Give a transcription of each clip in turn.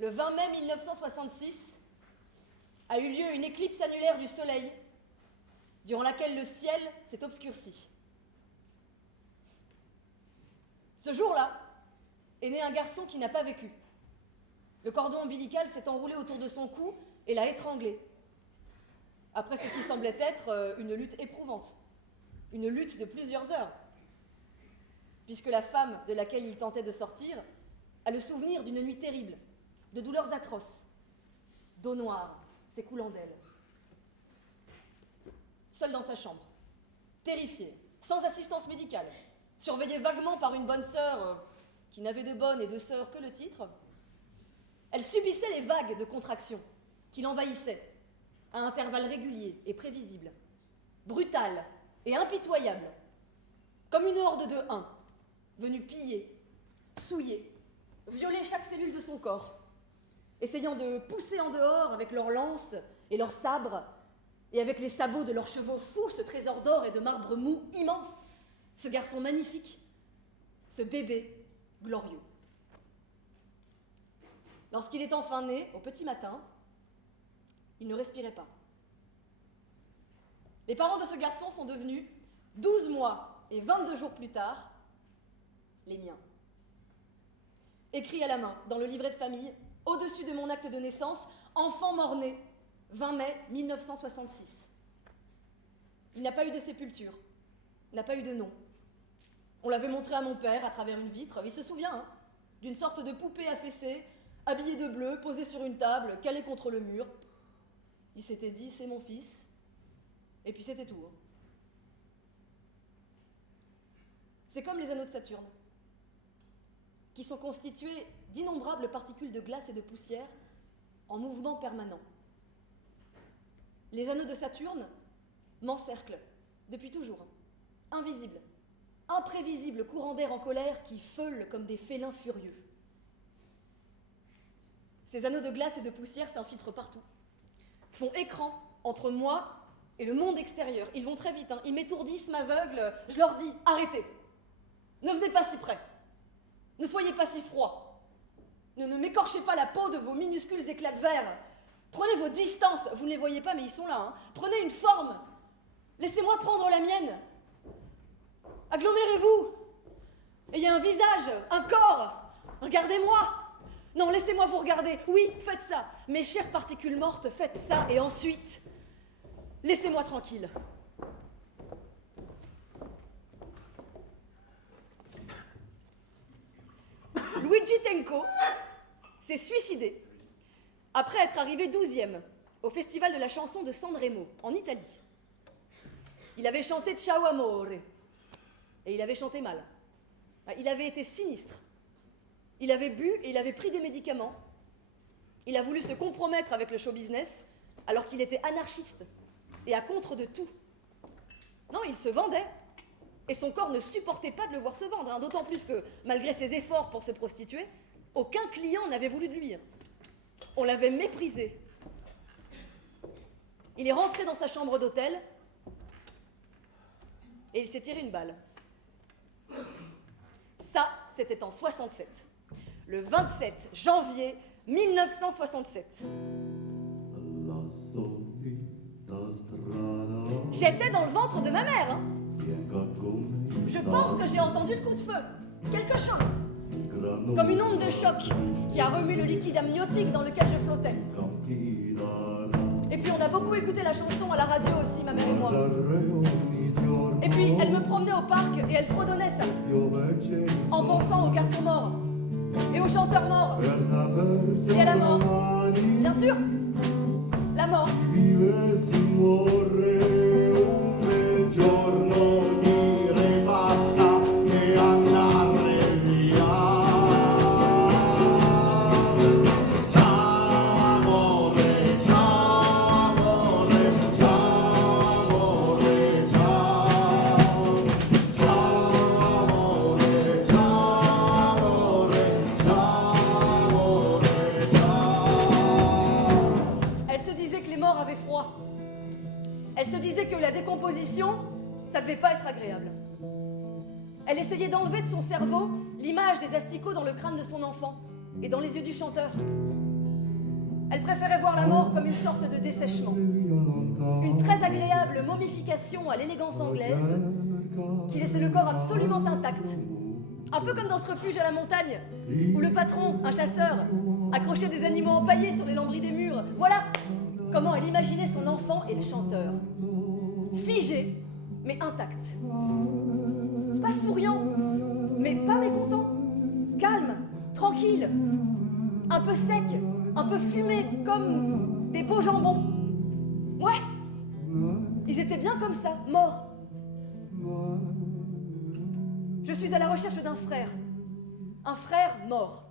Le 20 mai 1966 a eu lieu une éclipse annulaire du Soleil, durant laquelle le ciel s'est obscurci. Ce jour-là est né un garçon qui n'a pas vécu. Le cordon ombilical s'est enroulé autour de son cou et l'a étranglé. Après ce qui semblait être une lutte éprouvante, une lutte de plusieurs heures, puisque la femme de laquelle il tentait de sortir a le souvenir d'une nuit terrible, de douleurs atroces, d'eau noire s'écoulant d'elle. Seule dans sa chambre, terrifiée, sans assistance médicale, surveillée vaguement par une bonne sœur qui n'avait de bonne et de sœur que le titre, elle subissait les vagues de contractions qui l'envahissaient à intervalles réguliers et prévisibles, brutales et impitoyables, comme une horde de huns venus piller, souiller, violer chaque cellule de son corps, essayant de pousser en dehors avec leurs lances et leurs sabres, et avec les sabots de leurs chevaux fous, ce trésor d'or et de marbre mou immense, ce garçon magnifique, ce bébé glorieux. Lorsqu'il est enfin né, au petit matin, il ne respirait pas. Les parents de ce garçon sont devenus, 12 mois et 22 jours plus tard, les miens. Écrit à la main, dans le livret de famille, au-dessus de mon acte de naissance, enfant mort-né, 20 mai 1966. Il n'a pas eu de sépulture, n'a pas eu de nom. On l'avait montré à mon père à travers une vitre. Il se souvient d'une sorte de poupée affaissée, habillée de bleu, posée sur une table, calée contre le mur. Il s'était dit, c'est mon fils. Et puis c'était tout. C'est comme les anneaux de Saturne, qui sont constitués d'innombrables particules de glace et de poussière en mouvement permanent. Les anneaux de Saturne m'encerclent depuis toujours, invisibles, imprévisibles courants d'air en colère qui feulent comme des félins furieux. Ces anneaux de glace et de poussière s'infiltrent partout, font écran entre moi et le monde extérieur. Ils vont très vite, ils m'étourdissent, m'aveuglent. Je leur dis, arrêtez, ne venez pas si près, ne soyez pas si froid, ne m'écorchez pas la peau de vos minuscules éclats de verre. Prenez vos distances, vous ne les voyez pas mais ils sont là, Prenez une forme, laissez-moi prendre la mienne. Agglomérez-vous, ayez un visage, un corps, regardez-moi. Non, laissez-moi vous regarder, oui, faites ça. Mes chères particules mortes, faites ça, et ensuite, laissez-moi tranquille. Luigi Tenco s'est suicidé après être arrivé 12e au Festival de la chanson de Sanremo, en Italie. Il avait chanté Ciao Amore, et il avait chanté mal. Il avait été sinistre. Il avait bu et il avait pris des médicaments. Il a voulu se compromettre avec le show business alors qu'il était anarchiste et à contre de tout. Non, il se vendait. Et son corps ne supportait pas de le voir se vendre, d'autant plus que, malgré ses efforts pour se prostituer, aucun client n'avait voulu de lui. On l'avait méprisé. Il est rentré dans sa chambre d'hôtel et il s'est tiré une balle. Ça, c'était en 67. Le 27 janvier 1967. J'étais dans le ventre de ma mère. Je pense que j'ai entendu le coup de feu. Quelque chose. Comme une onde de choc qui a remué le liquide amniotique dans lequel je flottais. Et puis on a beaucoup écouté la chanson à la radio aussi, ma mère et moi. Et puis elle me promenait au parc et elle fredonnait ça. En pensant aux garçons morts. Et aux chanteurs morts. Et à la mort. Bien sûr. La mort. Elle se disait que la décomposition, ça devait pas être agréable. Elle essayait d'enlever de son cerveau l'image des asticots dans le crâne de son enfant et dans les yeux du chanteur. Elle préférait voir la mort comme une sorte de dessèchement. Une très agréable momification à l'élégance anglaise qui laissait le corps absolument intact. Un peu comme dans ce refuge à la montagne, où le patron, un chasseur, accrochait des animaux empaillés sur les lambris des murs. Voilà comment elle imaginait son enfant et le chanteur. Figé, mais intact. Pas souriant, mais pas mécontent. Calme, tranquille, un peu sec, un peu fumé, comme des beaux jambons. Ouais, ils étaient bien comme ça, morts. Je suis à la recherche d'un frère. Un frère mort.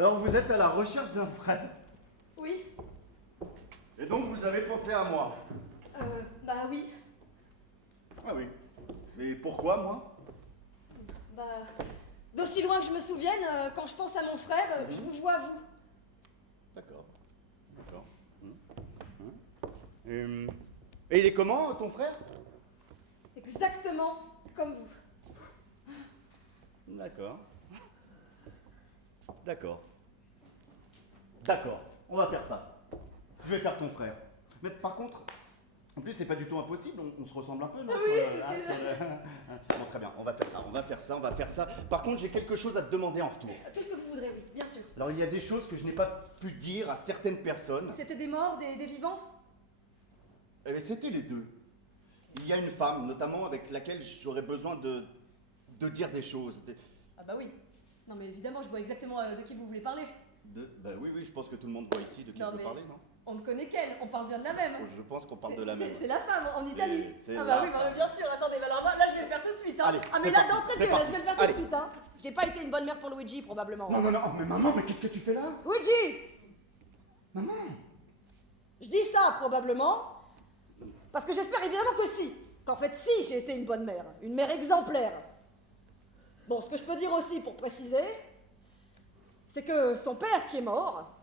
Alors vous êtes à la recherche d'un frère. Oui, Et donc vous avez pensé à moi. bah oui. Ah oui. Mais pourquoi moi? Bah, d'aussi loin que je me souvienne, quand je pense à mon frère, je vous vois vous. D'accord. D'accord. Et il est comment ton frère? Exactement comme vous. D'accord. D'accord. D'accord. On va faire ça. Je vais faire ton frère. Mais par contre, en plus c'est pas du tout impossible, on se ressemble un peu, non? Oui, Bon, très bien, on va faire ça. Par contre, j'ai quelque chose à te demander en retour. Tout ce que vous voudrez, oui, bien sûr. Alors il y a des choses que je n'ai pas pu dire à certaines personnes. C'était des morts, des vivants? C'était les deux. Il y a une femme, notamment, avec laquelle j'aurais besoin de dire des choses. Ah bah oui. Non mais évidemment, je vois exactement de qui vous voulez parler. Bah oui, je pense que tout le monde voit ici de qui Non, je veux mais parler, non? on ne connaît qu'elle, on parle bien de la même. Je pense qu'on parle de la même. C'est la femme en Italie. c'est Ah bah la oui, femme. mais bien sûr, attendez, bah alors là je vais le faire tout de suite. Hein. Allez, ah mais c'est là parti, d'entrée de c'est jeu, là, parti. je vais le faire tout Allez. de suite. Hein. J'ai pas été une bonne mère pour Luigi, probablement. Non, mais maman, mais qu'est-ce que tu fais là? Luigi! Maman! Je dis ça, probablement, parce que j'espère évidemment que si. Qu'en fait, si, j'ai été une mère exemplaire. Bon, ce que je peux dire aussi, pour préciser, c'est que son père qui est mort,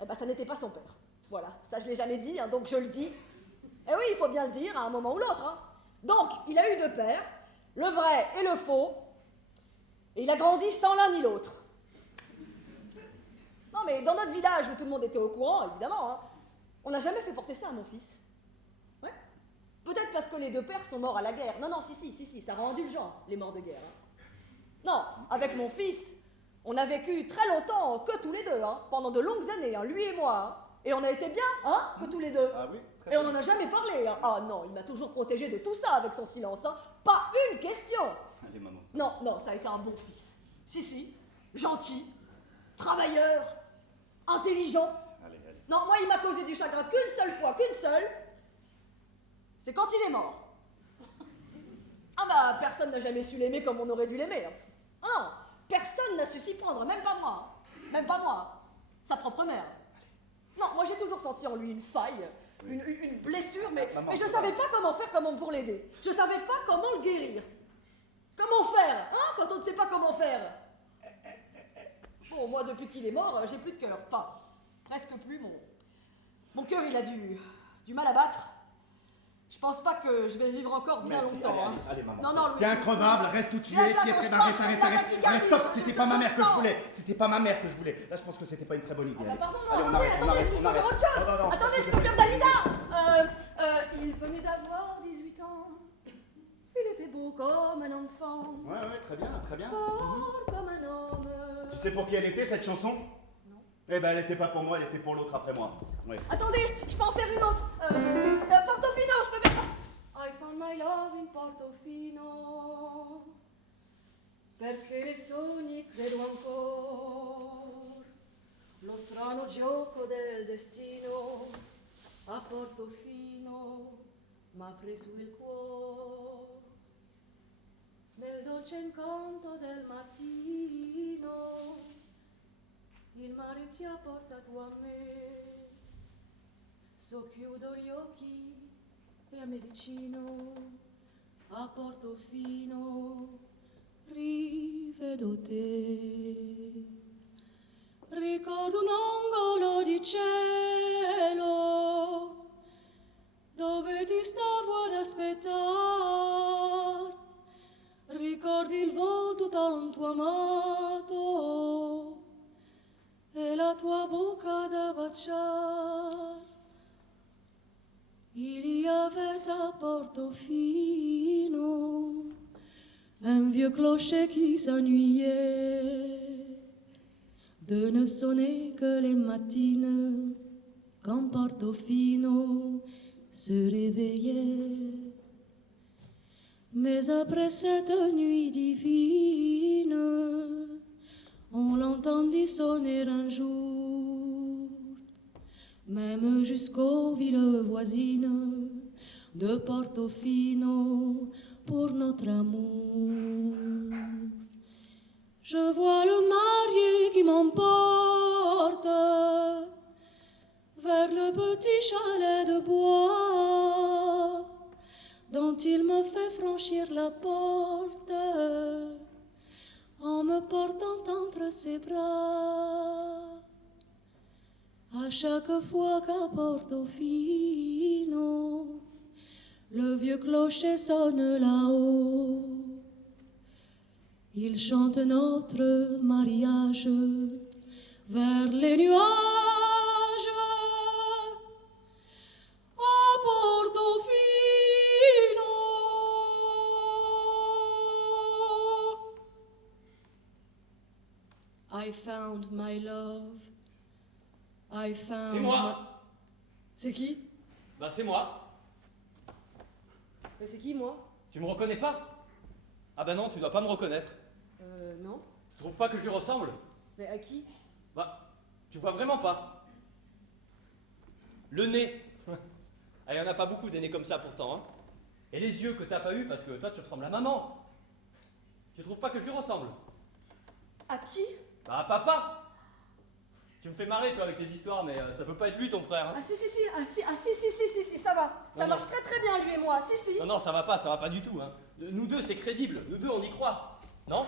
eh ben ça n'était pas son père. Voilà, ça je l'ai jamais dit, hein, donc je le dis. Et oui, il faut bien le dire à un moment ou l'autre. Hein. Donc, il a eu deux pères, le vrai et le faux, et il a grandi sans l'un ni l'autre. Non mais dans notre village où tout le monde était au courant, évidemment, hein, on n'a jamais fait porter ça à mon fils. Ouais. Peut-être parce que les deux pères sont morts à la guerre. Non, si, ça rend indulgent, les morts de guerre. Hein. Non, avec mon fils, on a vécu très longtemps que tous les deux, hein, pendant de longues années, hein, lui et moi. Hein, et on a été bien, hein, que tous les deux. Ah oui, très et bien. on n'en a jamais parlé. Hein. Ah non, il m'a toujours protégé de tout ça avec son silence. Hein. Pas une question. Allez, maman. Non, ça a été un bon fils. Si, gentil, travailleur, intelligent. Allez. Non, moi, il m'a causé du chagrin qu'une seule. C'est quand il est mort. Ah bah, personne n'a jamais su l'aimer comme on aurait dû l'aimer. Hein. Ah non, personne n'a su s'y prendre, même pas moi. Même pas moi. Sa propre mère. Non, moi j'ai toujours senti en lui une faille, une blessure, mais je savais pas comment faire pour l'aider. Je savais pas comment le guérir. Comment faire, hein, quand on ne sait pas comment faire? Bon, moi, depuis qu'il est mort, j'ai plus de cœur. Enfin, presque plus. Mon cœur, il a du mal à battre. Je pense pas que je vais vivre encore bien longtemps. Allez, maman. Non, T'es increvable, reste où tu es, arrête. Stop, c'était pas ma mère que je voulais. Là, je pense que c'était pas une très bonne idée. Pardon, Allez, non, attendez, je peux faire autre chose. Non, Attendez, je peux faire Dalida. Il venait d'avoir 18 ans. Il était beau comme un enfant. Ouais, très bien. Fort comme un homme. Tu sais pour qui elle était, cette chanson? Non. Eh ben, elle était pas pour moi, elle était pour l'autre après moi. Ouais. Attendez, je peux en faire une autre. Portofino, je peux faire. I found my love in Portofino. Perché nei sogni credo ancora. Lo strano gioco del destino a Portofino m'ha preso il cuore. Nel dolce incanto del mattino Il mare ti ha portato a me, so chiudo gli occhi e a me vicino, a Portofino, rivedo te. Ricordo un angolo di cielo, dove ti stavo ad aspettare. Ricordi il volto tanto amato e la tua bocca da baciare. Il y avait à Portofino un vieux clocher qui s'ennuyait de ne sonner que les matines quand Portofino se réveillait. Mais après cette nuit divine, on l'entendit sonner un jour, même jusqu'aux villes voisines de Portofino pour notre amour. Je vois le marié qui m'emporte vers le petit chalet de bois dont il me fait franchir la porte en me portant entre ses bras. À chaque fois qu'à Portofino le vieux clocher sonne là-haut, il chante notre mariage vers les nuages. À Portofino. I found my love. I found. C'est moi. C'est qui? Bah c'est moi. Mais c'est qui, moi? Tu me reconnais pas? Ah bah non, tu dois pas me reconnaître. Non. Tu trouves pas que je lui ressemble? Mais à qui? Bah, tu vois vraiment pas. Le nez. Ah, y en a pas beaucoup des nez comme ça pourtant, hein. Et les yeux que t'as pas eu parce que toi tu ressembles à maman. Tu trouves pas que je lui ressemble? À qui? Bah à papa. Tu me fais marrer toi avec tes histoires, mais ça peut pas être lui ton frère, hein. Ah si, ça va. Ça Non, marche non. très très bien, lui et moi, si. Non, ça va pas du tout, hein. Nous deux c'est crédible, nous deux on y croit. Non?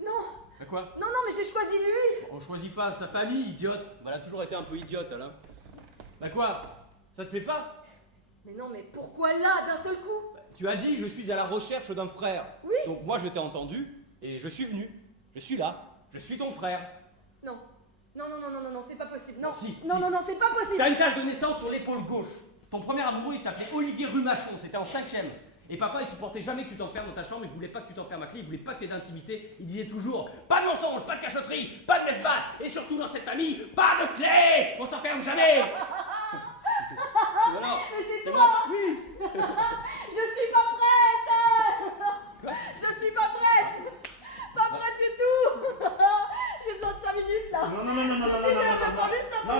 Non, Bah quoi? non, mais j'ai choisi lui. On choisit pas sa famille, idiote. Bah, elle a toujours été un peu idiote, elle, hein. Bah quoi? Ça te plaît pas? Mais non, mais pourquoi là, d'un seul coup? Tu as dit je suis à la recherche d'un frère. Oui. Donc moi je t'ai entendu et je suis venu. Je suis là. Je suis ton frère. Non, c'est pas possible. Non, Si, non, si. non, c'est pas possible. T'as une tache de naissance sur l'épaule gauche. Ton premier amoureux il s'appelait Olivier Rumachon, c'était en 5e. Et papa il supportait jamais que tu t'enfermes dans ta chambre, il voulait pas que tu t'enfermes à clé, il voulait pas que t'aies d'intimité. Il disait toujours pas de mensonges, pas de cachotterie, pas de messe basse. Et surtout dans cette famille, pas de clé. On s'enferme jamais. Voilà. Mais c'est C'est toi. moi. Oui. Je suis pas prête. Je suis pas prête. Pas prête du tout. J'ai besoin de 5 minutes là. Non, Si, je me prends juste un peu.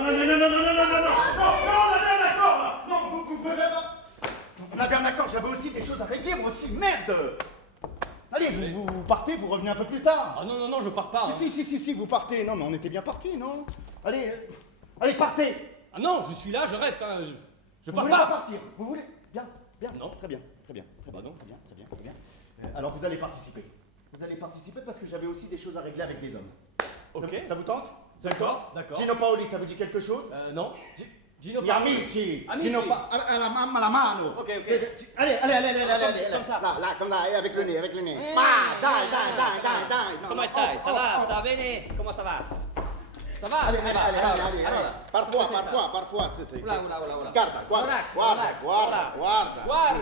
non, vous pouvez pas. On avait un accord, j'avais aussi des choses à régler, moi aussi, merde. Allez, vous partez, vous revenez un peu plus tard. Ah non, je pars pas. Mais Hein. si, vous partez. Non, mais on était bien partis, non? Allez, partez. Ah non, je suis là, je reste. Hein. Je Vous pars voulez pas pas. partir? Vous voulez? Bien. Non. Très bien. Bah non. Très bien. Alors vous allez participer. Vous allez participer parce que j'avais aussi des choses à régler avec des hommes. Ok. Ça vous tente? D'accord. Gino Paoli, ça vous dit quelque chose? Non. Gino Gli amici. Amici. Gino alla mano. Ok. Allez. Comme ça. Là, comme là, avec le nez. Eh. Dai. No, Comment no, stai? oh, Ça va? oh, Ça va bene? Comment ça va? Ça va? Allez. Allora. Parfois, sì. Oula. Guarda. Relax. Guarda.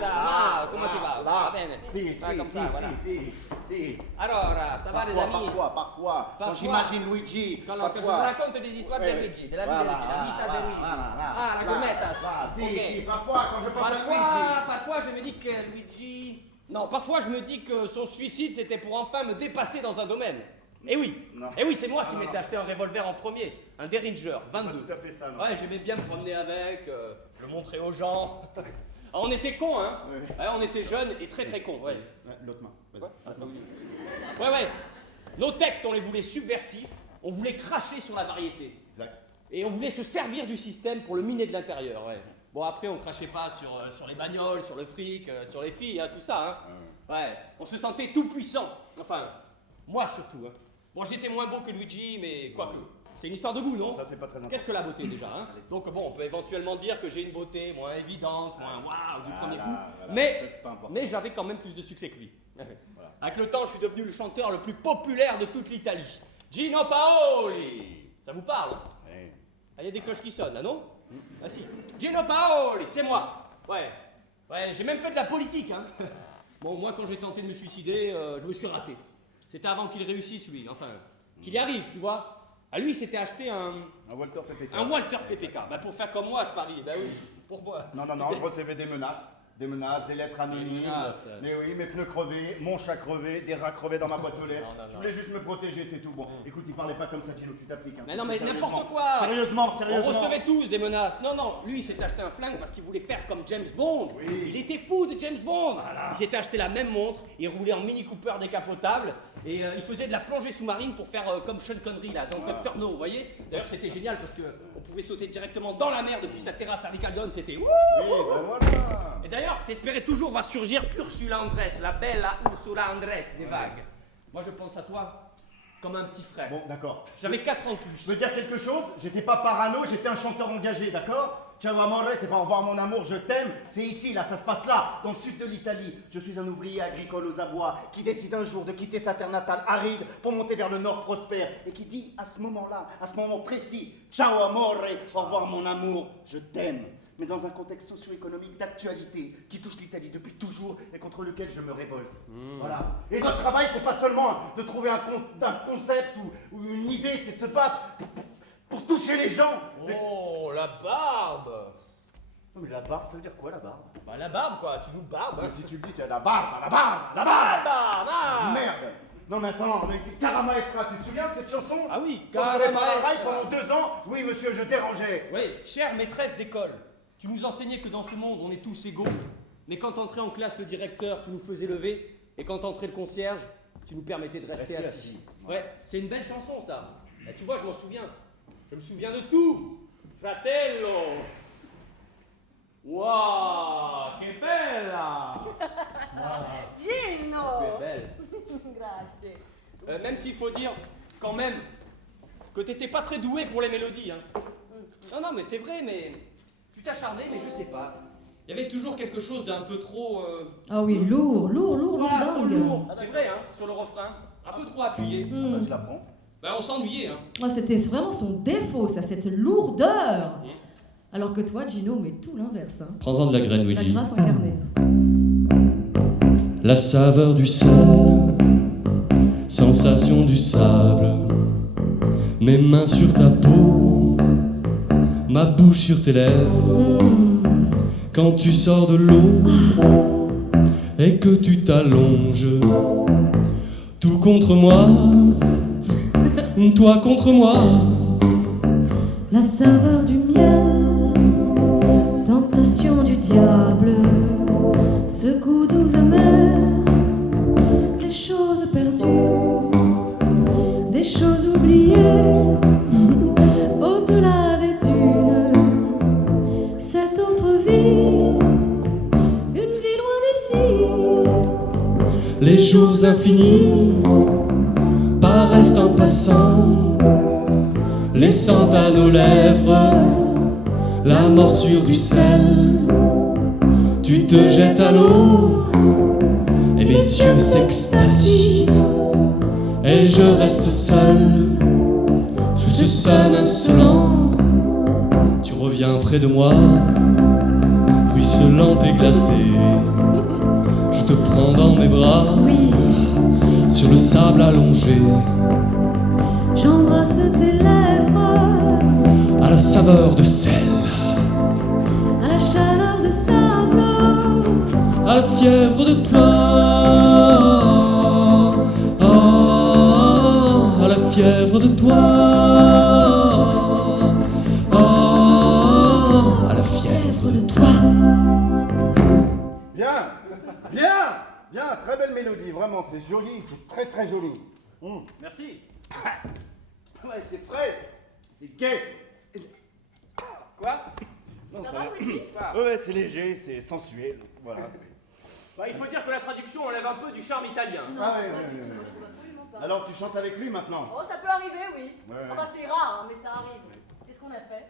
Ma come ti va? Va bene? Sì, Vai comme ça, voilà. sì. Allora, ça va les amis? Parfois. Quand j'imagine Luigi, Quand je vous raconte des histoires de Luigi, de la vita de Luigi. Ah, la gommetas. Sì, parfois quand je pense à Luigi. Parfois, je me dis que Luigi... Non, parfois, je me dis que son suicide, c'était pour enfin me dépasser dans un domaine. Eh oui, Non. c'est moi qui m'étais acheté un revolver en premier, un Derringer 22. Tout à fait ça, non. Ouais, j'aimais bien me promener avec, le montrer aux gens. Ah, on était cons, hein. Oui. Ouais, on était jeunes et très très cons, ouais. L'autre main, vas-y. Ouais. Nos textes, on les voulait subversifs, On voulait cracher sur la variété. Exact. Et on voulait se servir du système pour le miner de l'intérieur, ouais. Bon, après, on crachait pas sur les bagnoles, sur le fric, sur les filles, hein, tout ça, hein. Ouais, on se sentait tout puissant. Enfin, moi surtout, hein. Bon, j'étais moins beau que Luigi, mais quoique. C'est une histoire de goût, non? Ça, c'est pas très important. Qu'est-ce que la beauté déjà, hein? Donc bon, on peut éventuellement dire que j'ai une beauté moins évidente, moins waouh du premier coup, ça, c'est pas important. mais j'avais quand même plus de succès que lui. Avec le temps, je suis devenu le chanteur le plus populaire de toute l'Italie. Gino Paoli! Ça vous parle, hein? Ouais. Ah, il y a des cloches qui sonnent, là, non? Ah si. Gino Paoli, c'est moi. Ouais. Ouais, j'ai même fait de la politique, hein. Bon, moi, quand j'ai tenté de me suicider, je me suis raté. C'était avant qu'il réussisse, lui. Enfin, qu'il y arrive, tu vois. À lui, il s'était acheté un Walter PPK. un Walter PPK. Bah, pour faire comme moi, je parie. Bah oui. Pourquoi? Non, je recevais des menaces, des lettres anonymes. Mais oui, mes pneus crevés, mon chat crevé, des rats crevés dans ma boîte aux lettres. Non. Je voulais juste me protéger, c'est tout. Bon, écoute, il parlait pas comme ça, Gino, tu t'appliques. Hein. Mais non, mais Sérieusement. n'importe quoi. Sérieusement. On recevait tous des menaces. Non, lui, il s'est acheté un flingue parce qu'il voulait faire comme James Bond. Oui. Il était fou de James Bond. Il s'était acheté la même montre, il roulait en Mini Cooper décapotable et il faisait de la plongée sous-marine pour faire comme Sean Connery là, dans Doctor No, vous voyez. D'ailleurs, c'était génial parce qu'on pouvait sauter directement dans la mer depuis sa terrasse à Ricaldone, c'était wouh. Oui, ben voilà. Et d'ailleurs, t'espérais toujours voir surgir Ursula Andress, la belle Ursula Andress des vagues. Moi, je pense à toi comme un petit frère. Bon, d'accord. J'avais 4 ans de Je plus. veux dire quelque chose, j'étais pas parano, j'étais un chanteur engagé, d'accord? Ciao amore, c'est pas au revoir mon amour, je t'aime, c'est ici, là, ça se passe là, dans le sud de l'Italie. Je suis un ouvrier agricole aux abois qui décide un jour de quitter sa terre natale aride pour monter vers le nord prospère et qui dit à ce moment-là, à ce moment précis, ciao amore, au revoir mon amour, je t'aime. Mais dans un contexte socio-économique d'actualité qui touche l'Italie depuis toujours et contre lequel je me révolte. Voilà. Et notre travail, c'est pas seulement de trouver un concept ou une idée, c'est de se battre pour toucher les gens. Oh, la barbe. Non mais la barbe, ça veut dire quoi la barbe? Bah la barbe quoi, tu nous barbes. Mais si tu le dis, tu as la barbe, la barbe, la barbe. barbe, ah. Merde. Non mais attends, mais Caramaestra, tu te souviens de cette chanson? Ah oui, Censurée par la Caramaestra. RAI pendant 2 ans. Oui monsieur, je dérangeais. Oui, chère maîtresse d'école, tu nous enseignais que dans ce monde on est tous égaux. Mais quand entrait en classe le directeur, tu nous faisais lever. Et quand entrait le concierge, tu nous permettais de rester Rester assis. assis. Ouais, c'est une belle chanson ça. Et tu vois, je m'en souviens. Je me souviens de tout. Fratello. Wow, che bella. Gino! Tu es belle. Grazie. Même s'il faut dire, quand même, que t'étais pas très doué pour les mélodies. Hein. Non, mais c'est vrai, mais tu t'acharnais, mais je sais pas. Il y avait toujours quelque chose d'un peu trop... Ah oui, lourd, voilà, trop dingue. lourd. C'est vrai, hein, sur le refrain. Un peu trop appuyé. Bah, je la prends. Ben, on s'ennuyait, hein. Ah, c'était vraiment son défaut, ça, cette lourdeur. Alors que toi, Gino, mais tout l'inverse. Hein. Prends-en de la graine, La Luigi. grâce incarnée. La saveur du sel, sensation du sable, mes mains sur ta peau, ma bouche sur tes lèvres. Quand tu sors de l'eau et que tu t'allonges, tout contre moi, toi contre moi. La saveur du miel, tentation du diable, ce goût doux amer, des choses perdues, des choses oubliées, au-delà des dunes, cette autre vie, une vie loin d'ici. Les jours infinis paraissent en passant, laissant à nos lèvres la morsure du sel. Tu te jettes à l'eau et mes yeux s'extasient, et je reste seul sous ce sun insolent. Tu reviens près de moi, ruisselante et glacée. Je te prends dans mes bras, Oui, sur le sable allongé, j'embrasse tes lèvres, à la saveur de sel, à la chaleur de sable, à la fièvre de toi. Ah, à la fièvre de toi. Ah, à la fièvre de toi. Bien, très belle mélodie, vraiment, c'est joli, c'est très très joli. Merci. Ouais, c'est frais. C'est gay. Quoi? Non, Ça ça va, va. Willy Quoi? Ouais, c'est léger, c'est sensuel. Voilà. Bah, il faut dire que la traduction enlève un peu du charme italien. Non, Ah ouais, pas ouais, du ouais, tout, ouais. moi je trouve absolument pas. Alors tu chantes avec lui maintenant? Oh, ça peut arriver, oui. Ouais. Enfin, c'est rare, hein, mais ça arrive. Qu'est-ce qu'on a fait?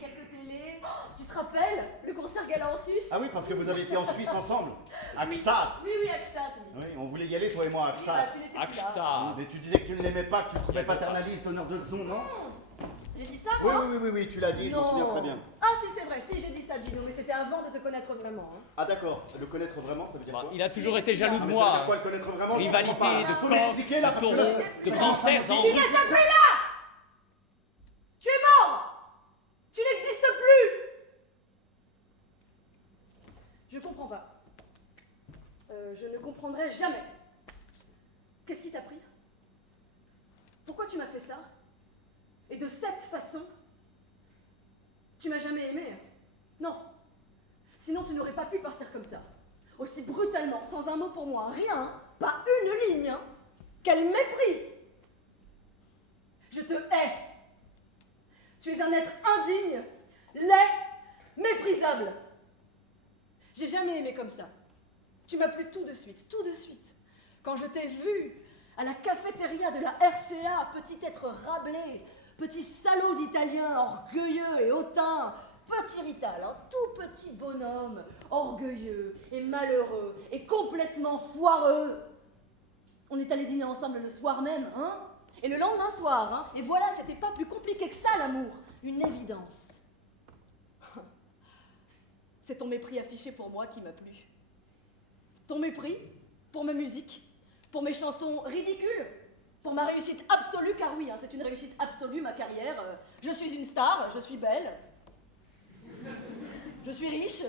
Quelques télés. Oh, tu te rappelles le concert gala en Suisse? Ah oui, parce que vous avez été en Suisse ensemble. À Gstaad. Oui, oui, à Gstaad, oui. Oui, on voulait y aller, toi et moi, à Oui, bah, Gstaad. tu n'étais plus là. Aksta. Mais tu disais que tu ne l'aimais pas, que tu le trouvais paternaliste, donneur de leçons, non? J'ai dit ça, Oui, moi? oui, tu l'as dit, je m'en souviens très bien. Ah, si, c'est vrai, si, j'ai dit ça, Gino, mais c'était avant de te connaître vraiment. Hein. Ah d'accord, le connaître vraiment, ça veut dire Bah, quoi? il a toujours été jaloux de Ah, mais ça veut dire moi. quoi, le connaître vraiment? Je Rivalité comprends pas. de Faut camp, m'expliquer là, de parce que là, taureaux, c'est- de c'est cancers vraiment en fanatique. Tu n'es plus là! Tu es mort! Tu n'existes plus! Je comprends pas. Je ne comprendrai jamais. Qu'est-ce qui t'a pris? Pourquoi tu m'as fait ça? Et de cette façon? Tu m'as jamais aimé? Non. Sinon tu n'aurais pas pu partir comme ça. Aussi brutalement, sans un mot pour moi, rien, pas une ligne. Quel mépris! Je te hais. Tu es un être indigne, laid, méprisable. J'ai jamais aimé comme ça. Tu m'as plu tout de suite, tout de suite. Quand je t'ai vu à la cafétéria de la RCA, petit être rablé, petit salaud d'italien, orgueilleux et hautain, petit Rital, un tout petit bonhomme, orgueilleux et malheureux et complètement foireux. On est allés dîner ensemble le soir même, hein? Et le lendemain soir, hein? Et voilà, c'était pas plus compliqué que ça, l'amour. Une évidence. C'est ton mépris affiché pour moi qui m'a plu. Ton mépris pour mes musiques, pour mes chansons ridicules, pour ma réussite absolue, car oui, hein, c'est une réussite absolue, ma carrière. Je suis une star, je suis belle, je suis riche,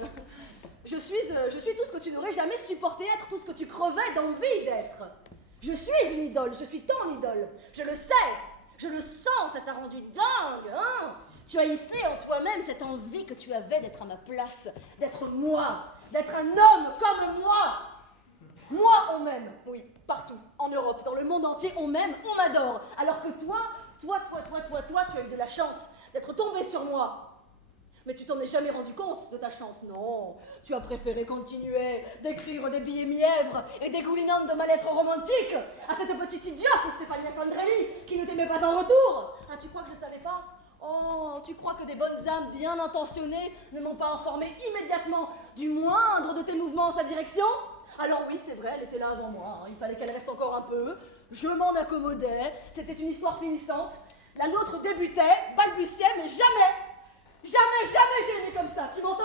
je suis tout ce que tu n'aurais jamais supporté être, tout ce que tu crevais d'envie d'être. Je suis une idole, je suis ton idole, je le sais, je le sens, ça t'a rendu dingue, hein? Tu as hissé en toi-même cette envie que tu avais d'être à ma place, d'être moi, d'être un homme comme moi. Moi, on m'aime, oui, partout, en Europe, dans le monde entier, on m'aime, on m'adore. Alors que toi, tu as eu de la chance d'être tombé sur moi. Mais tu t'en es jamais rendu compte de ta chance, non. Tu as préféré continuer d'écrire des billets mièvres et dégoulinantes de ma lettre romantique à cette petite idiote Stefania Sandrelli qui ne t'aimait pas en retour. Ah, tu crois que je savais pas? Oh, tu crois que des bonnes âmes bien intentionnées ne m'ont pas informé immédiatement du moindre de tes mouvements en sa direction? Alors oui, c'est vrai, elle était là avant moi, hein. Il fallait qu'elle reste encore un peu, je m'en accommodais, c'était une histoire finissante, la nôtre débutait, balbutiait, mais jamais j'ai aimé comme ça, tu m'entends?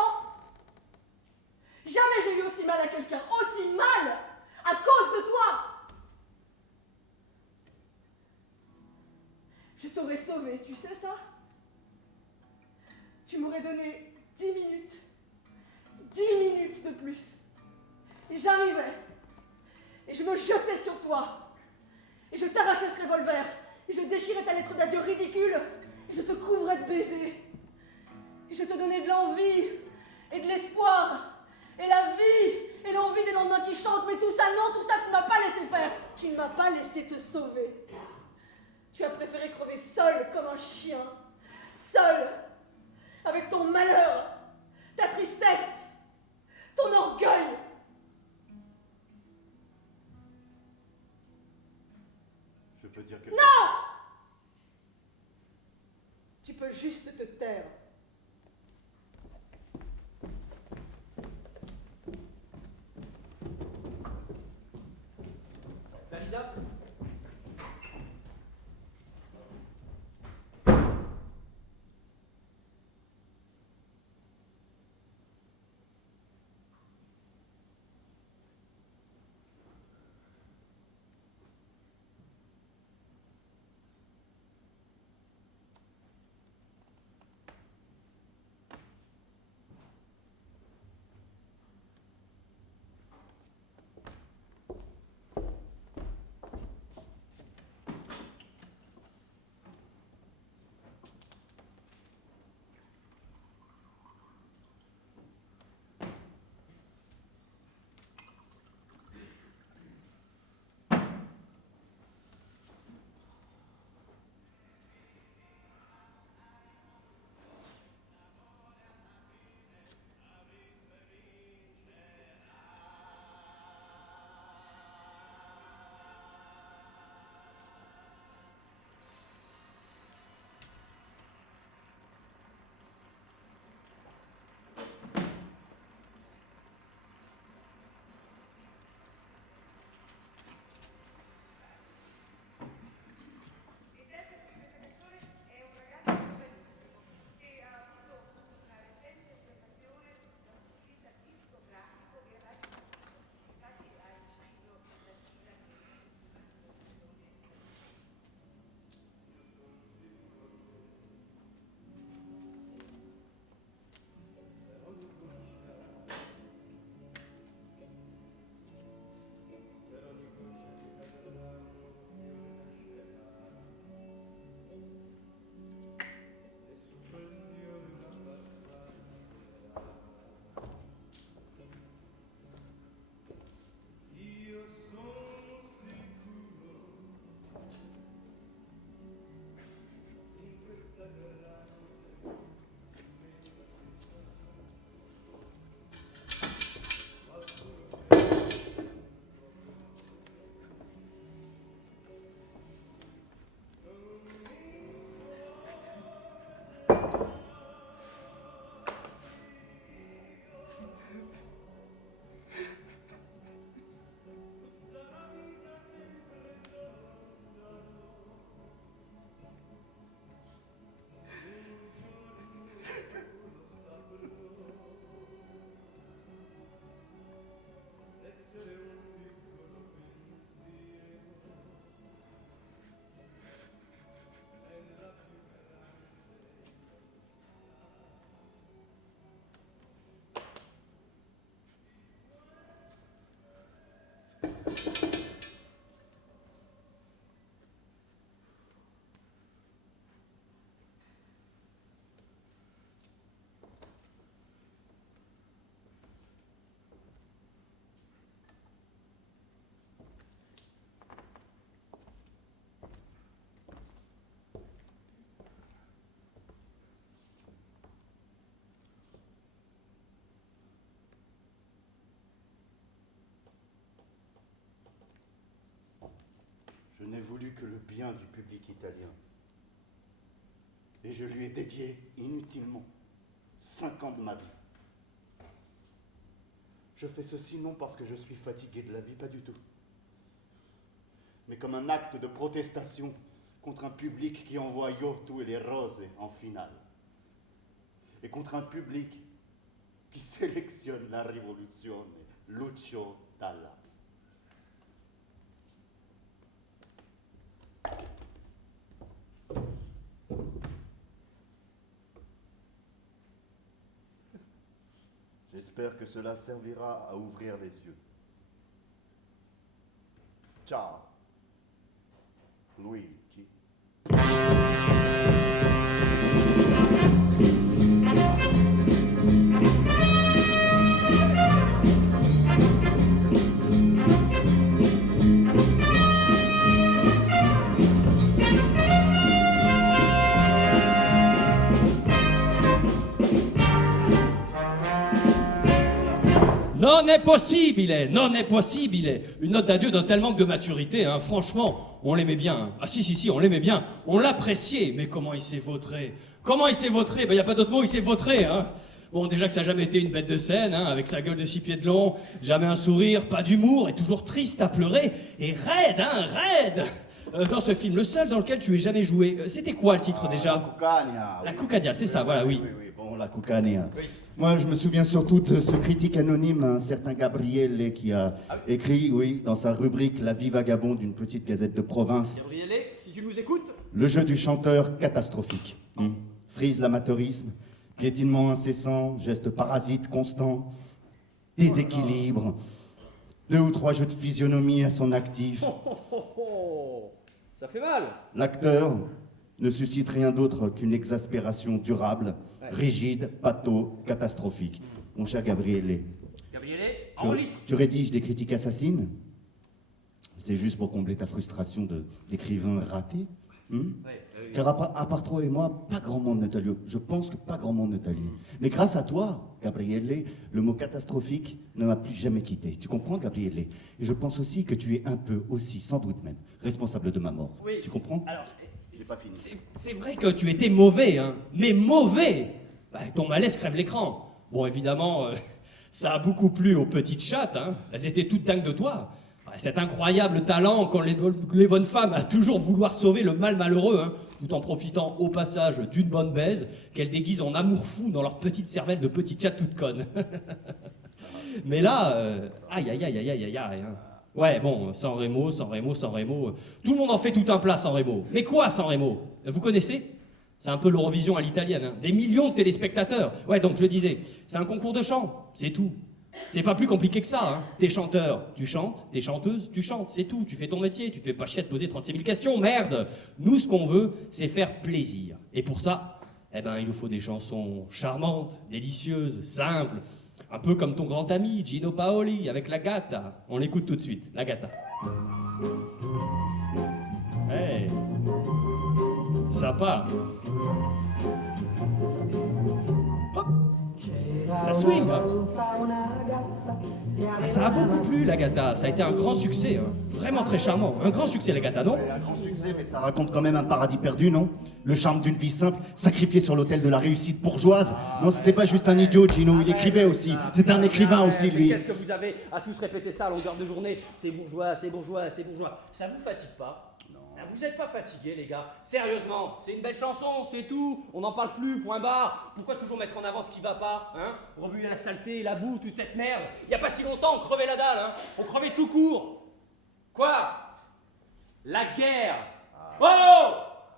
Jamais j'ai eu aussi mal à quelqu'un, aussi mal, à cause de toi. Je t'aurais sauvé, tu sais ça? Tu m'aurais donné 10 minutes de plus. Et j'arrivais, et je me jetais sur toi, et je t'arrachais ce revolver, et je déchirais ta lettre d'adieu ridicule, et je te couvrais de baisers, et je te donnais de l'envie, et de l'espoir, et la vie, et l'envie des lendemains qui chantent, mais tout ça, non, tout ça, tu ne m'as pas laissé faire, tu ne m'as pas laissé te sauver. Tu as préféré crever seul comme un chien, seul, avec ton malheur, ta tristesse, ton orgueil. Je peux dire que... Non! Tu peux juste te taire. Dalida? voulu que le bien du public italien. Et je lui ai dédié inutilement 5 ans de ma vie. Je fais ceci non parce que je suis fatigué de la vie, pas du tout. Mais comme un acte de protestation contre un public qui envoie Io, tu et les roses en finale. Et contre un public qui sélectionne la révolution Lucio Dalla. J'espère que cela servira à ouvrir les yeux. Ciao, Luigi. Non è possibile. Une note d'adieu d'un tel manque de maturité, hein. Franchement, on l'aimait bien. Hein. Ah si, on l'aimait bien. On l'appréciait. Mais comment il s'est vautré? Ben y a pas d'autre mot, il s'est vautré, hein. Bon, déjà que ça n'a jamais été une bête de scène, hein, avec sa gueule de 6 pieds de long, jamais un sourire, pas d'humour, et toujours triste à pleurer, et raide. Dans ce film, le seul dans lequel tu aies jamais joué, c'était quoi le titre déjà? Cuccagna. La Cuccagna, c'est ça, voilà, oui. Oui, bon, la Cuccagna. Oui. Moi, je me souviens surtout de ce critique anonyme, un certain Gabriele, qui a écrit, oui, dans sa rubrique La vie vagabonde d'une petite gazette de province. Gabriele, si tu nous écoutes. Le jeu du chanteur catastrophique. Frise l'amateurisme, piétinement incessant, gestes parasites constants, déséquilibre, 2 ou 3 jeux de physionomie à son actif. Ça fait mal. L'acteur ne suscite rien d'autre qu'une exaspération durable, rigide, catastrophique. Mon cher Gabriele, enregistre. tu rédiges des critiques assassines? C'est juste pour combler ta frustration d'écrivain raté? Car à part toi et moi, pas grand monde ne t'a lu. Je pense que pas grand monde ne t'a lu. Mais grâce à toi, Gabriele, le mot catastrophique ne m'a plus jamais quitté. Tu comprends, Gabriele? Et je pense aussi que tu es un peu aussi, sans doute même, responsable de ma mort. Oui. Tu comprends? Alors, j'ai pas fini. C'est vrai que tu étais mauvais, hein. Mais mauvais. Bah, ton malaise crève l'écran. Bon, évidemment, ça a beaucoup plu aux petites chattes, hein. Elles étaient toutes dingues de toi. Cet incroyable talent qu'ont les bonnes femmes à toujours vouloir sauver le mal malheureux, hein, tout en profitant au passage d'une bonne baise qu'elles déguisent en amour fou dans leur petite cervelle de petite chatte toute conne. Mais là, aïe. Hein. Ouais, bon, San Remo. Tout le monde en fait tout un plat, San Remo. Mais quoi, San Remo? Vous connaissez? C'est un peu l'Eurovision à l'italienne, hein. Des millions de téléspectateurs. Ouais, donc je disais, c'est un concours de chant, c'est tout. C'est pas plus compliqué que ça, hein. T'es chanteur, tu chantes. T'es chanteuse, tu chantes. C'est tout. Tu fais ton métier. Tu te fais pas chier à te poser 36 000 questions. Merde. Nous, ce qu'on veut, c'est faire plaisir. Et pour ça, il nous faut des chansons charmantes, délicieuses, simples. Un peu comme ton grand ami, Gino Paoli, avec La Gatta. On l'écoute tout de suite. La Gatta. Hey. Ça part. Hop. Ça swing, hein. Ah, ça a beaucoup plu, La Gatta. Ça a été un grand succès, hein. Vraiment très charmant. Un grand succès, La Gatta, non? Un grand succès, mais ça raconte quand même un paradis perdu, non? Le charme d'une vie simple, sacrifié sur l'autel de la réussite bourgeoise. Non, c'était pas juste un idiot, Gino, il écrivait aussi. C'était un écrivain aussi, lui. Qu'est-ce que vous avez à tous répéter ça à longueur de journée? C'est bourgeois. Ça vous fatigue pas? Vous êtes pas fatigués, les gars? Sérieusement, c'est une belle chanson, c'est tout. On n'en parle plus, point barre. Pourquoi toujours mettre en avant ce qui va pas, hein? Remuer la saleté, la boue, toute cette merde. Il y a pas si longtemps, on crevait la dalle, hein? On crevait tout court. Quoi? La guerre. Oh!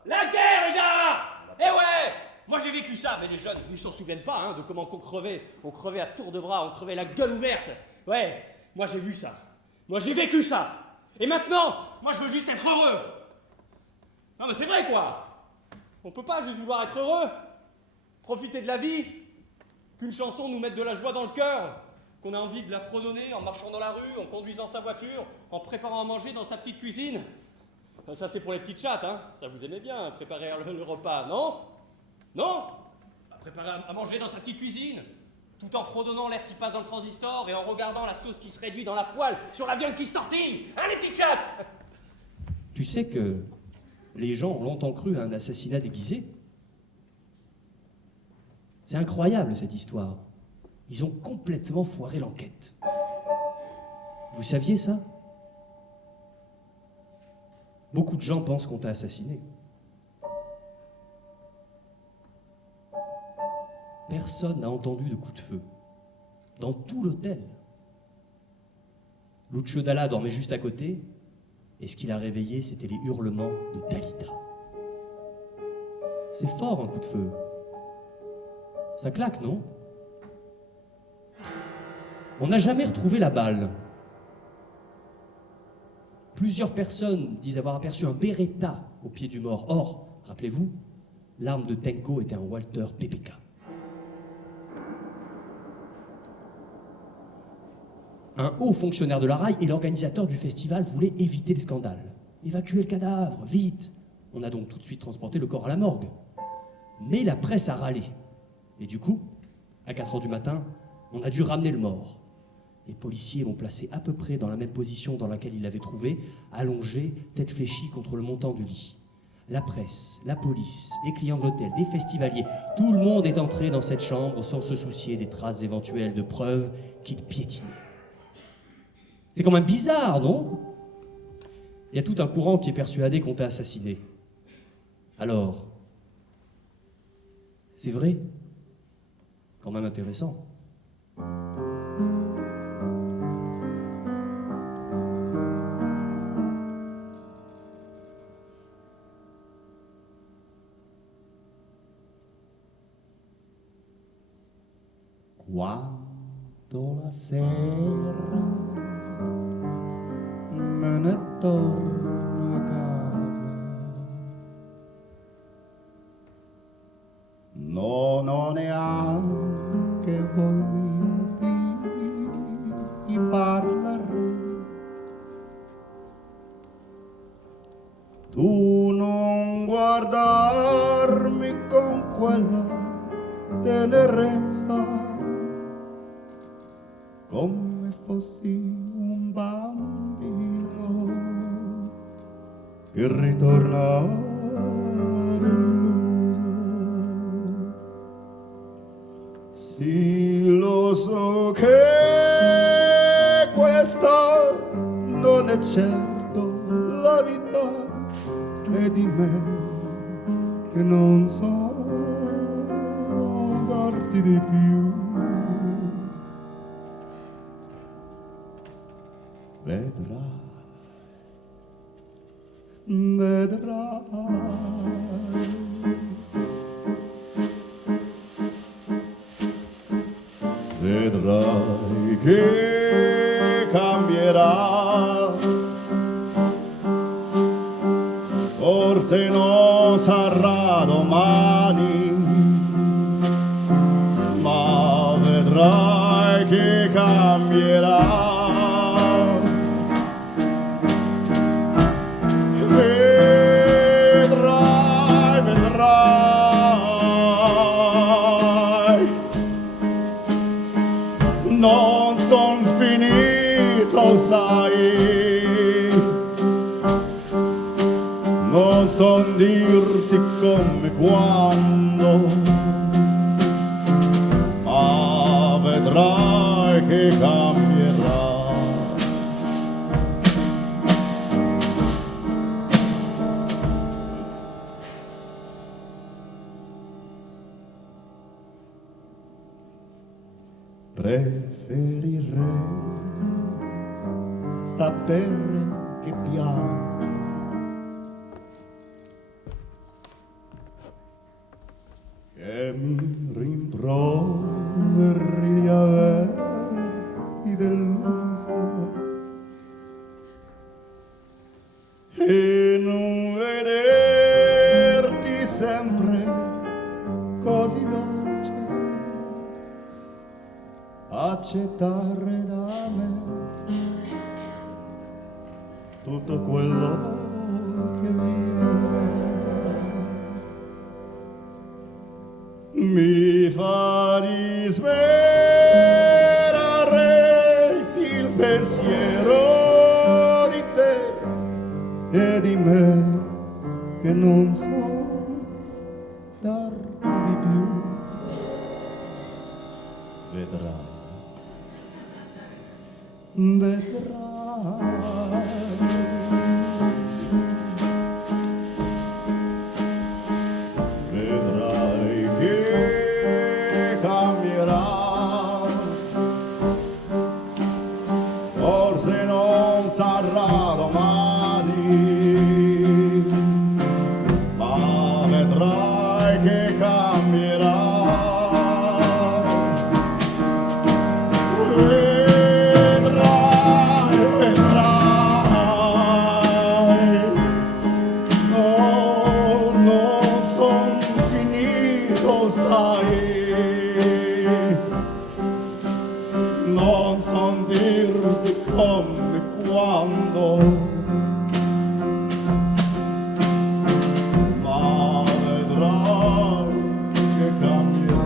La guerre, les gars! Eh ouais! Moi j'ai vécu ça, mais les jeunes, ils s'en souviennent pas, hein, de comment on crevait. On crevait à tour de bras, on crevait la gueule ouverte. Ouais, moi j'ai vu ça. Moi j'ai vécu ça. Et maintenant, moi je veux juste être heureux. Non mais c'est vrai quoi. On peut pas juste vouloir être heureux, profiter de la vie, qu'une chanson nous mette de la joie dans le cœur, qu'on a envie de la fredonner en marchant dans la rue, en conduisant sa voiture, en préparant à manger dans sa petite cuisine. Ça c'est pour les petites chattes, hein. Ça vous aimez bien, préparer le repas, non? Non? Préparer à manger dans sa petite cuisine, tout en fredonnant l'air qui passe dans le transistor et en regardant la sauce qui se réduit dans la poêle sur la viande qui se tortille. Hein les petites chattes? Tu sais que les gens ont longtemps cru à un assassinat déguisé? C'est incroyable cette histoire. Ils ont complètement foiré l'enquête. Vous saviez ça? Beaucoup de gens pensent qu'on t'a assassiné. Personne n'a entendu de coup de feu. Dans tout l'hôtel. Lucio Dalla dormait juste à côté, et ce qu'il a réveillé, c'était les hurlements de Dalida. C'est fort un coup de feu. Ça claque, non? On n'a jamais retrouvé la balle. Plusieurs personnes disent avoir aperçu un Beretta au pied du mort. Or, rappelez-vous, l'arme de Tenko était un Walter PPK. Un haut fonctionnaire de la RAI et l'organisateur du festival voulaient éviter les scandales. Évacuer le cadavre, vite! On a donc tout de suite transporté le corps à la morgue. Mais la presse a râlé. Et du coup, à 4 h du matin, on a dû ramener le mort. Les policiers l'ont placé à peu près dans la même position dans laquelle ils l'avaient trouvé, allongé, tête fléchie contre le montant du lit. La presse, la police, les clients de l'hôtel, des festivaliers, tout le monde est entré dans cette chambre sans se soucier des traces éventuelles de preuves qu'il piétinait. C'est quand même bizarre, non? Il y a tout un courant qui est persuadé qu'on t'a assassiné. Alors, c'est vrai? Quand même intéressant. Quando la sera me ne torno a casa, non ho neanche voglia di parlare. Tu non guardarmi con quella tenerezza, come fossi un bambino che ritorna deluso. Sì, lo so che questa non è certo la vita, e di me che non so darti di più. Vedrai, vedrai che cambierà. Forse non sarà domani, ma vedrai che cambierà. Non son finito, sai, non son dirti come quando, ma vedrai che cambierà. Preferirei sapere che piango, che mi rimproveri di averti deluso e non vederti sempre così dolce. Accettare da me tutto quello che viene, mi fa disperare il pensiero di te e di me. che non so darti di più. Vedrai, vedrai che cambierà. Forse non sarà domani, ma vedrai che cambierà. Vedrai, vedrai. No, non son finito, sai. Non son dirti come quando, ma vedrai che cambierà.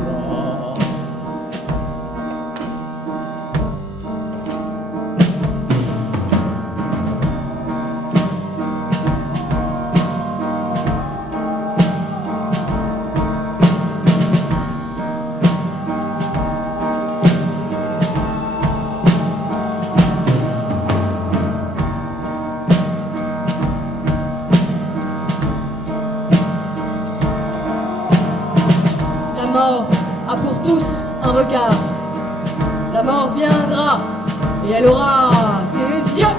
La mort a pour tous un regard. La mort viendra et elle aura tes yeux.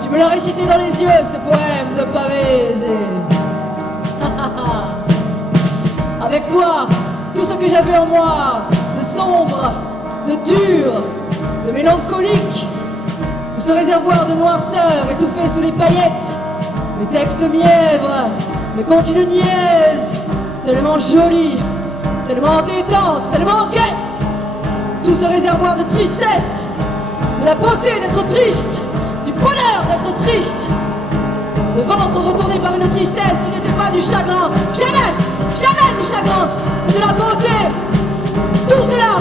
Tu me l'as récité dans les yeux, ce poème de Pavese. Avec toi, tout ce que j'avais en moi, de sombre, de dur, de mélancolique, tout ce réservoir de noirceur étouffé sous les paillettes, mes textes mièvres, mes continues niaises, tellement jolis, tellement entêtantes, tellement gaies. Tout ce réservoir de tristesse, de la beauté d'être triste, du bonheur d'être triste, le ventre retourné par une tristesse qui n'était pas du chagrin, jamais, jamais du chagrin, mais de la beauté. Tout cela,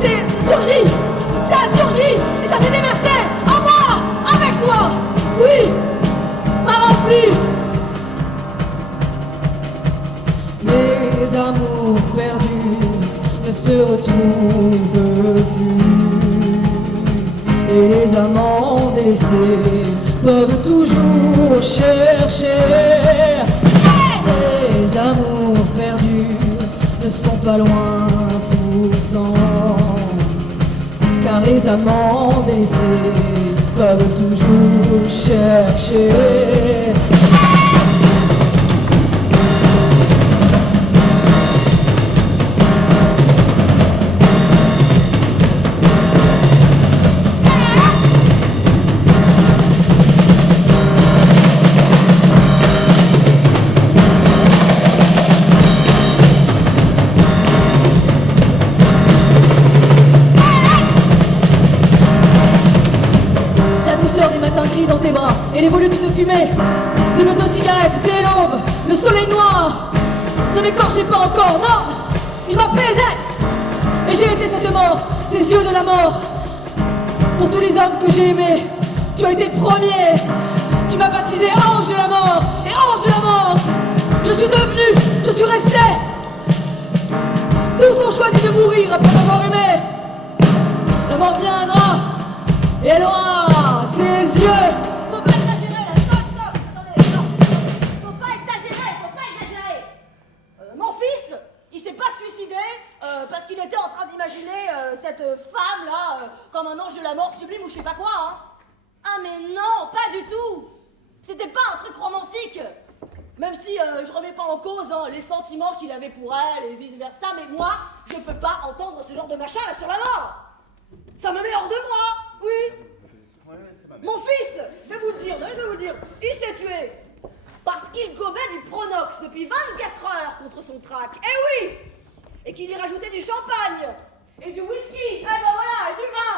c'est surgi, ça a surgi et ça s'est déversé en moi, avec toi, oui, m'a rempli. Les amours perdus ne se retrouvent plus, et les amants laissés peuvent toujours chercher. Les amours perdus ne sont pas loin pourtant, car les amants laissés peuvent toujours chercher. Dans tes bras et les volutes de fumée de l'autocigarette, dès l'aube, le soleil noir ne m'écorchez pas encore, non, il m'apaisait et j'ai été cette mort, ces yeux de la mort. Pour tous les hommes que j'ai aimés, tu as été le premier, tu m'as baptisé ange de la mort, et ange de la mort, je suis devenu, je suis resté. Tous ont choisi de mourir après m'avoir aimé. La mort viendra et elle aura tes yeux. Faut pas exagérer là, stop, attendez, non. Faut pas exagérer. Mon fils, il s'est pas suicidé parce qu'il était en train d'imaginer cette femme-là comme un ange de la mort sublime ou je sais pas quoi, hein. Ah mais non, pas du tout. C'était pas un truc romantique. Même si je remets pas en cause les sentiments qu'il avait pour elle et vice-versa, mais moi, je peux pas entendre ce genre de machin là sur la mort. Ça me met hors de moi, oui. Mon fils, je vais vous le dire, il s'est tué parce qu'il gobait du Pronox depuis 24 heures contre son trac. Eh oui. Et qu'il y rajoutait du champagne et du whisky, ben voilà, et du vin.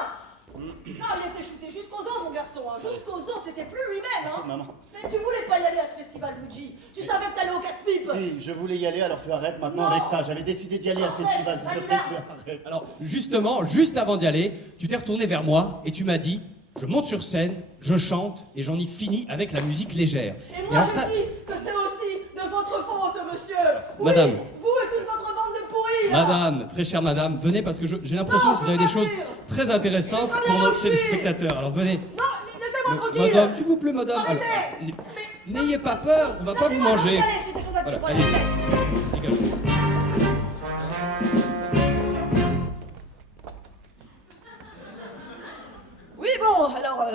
Non, il était shooté jusqu'aux os, mon garçon, hein. Jusqu'aux os, c'était plus lui-même, hein. Maman. Mais tu voulais pas y aller à ce festival, Luigi. Tu savais que t'allais au casse-pipe. Si, je voulais y aller, alors tu arrêtes maintenant Non. avec ça. J'avais décidé d'y aller à ce festival, s'il te plaît, tu arrêtes. Alors, justement, juste avant d'y aller, tu t'es retourné vers moi et tu m'as dit je monte sur scène, je chante et j'en ai fini avec la musique légère. Et moi, alors je dis que c'est aussi de votre faute, monsieur. Oui, Madame. Vous et toute votre bande de pourris, là. Madame, très chère madame, venez parce que j'ai l'impression Non, que vous avez des je veux choses pas venir. très intéressantes Je veux pour bien nos où je suis. téléspectateurs. Alors venez. Non, laissez-moi tranquille. Madame, s'il vous plaît, madame. Arrêtez. Alors, n'ayez pas peur, on va pas vous Laissez-moi manger. tranquille, allez, j'ai des choses à dire. Voilà, Voilà, allez-y. Dégagez. Oui, bon, alors...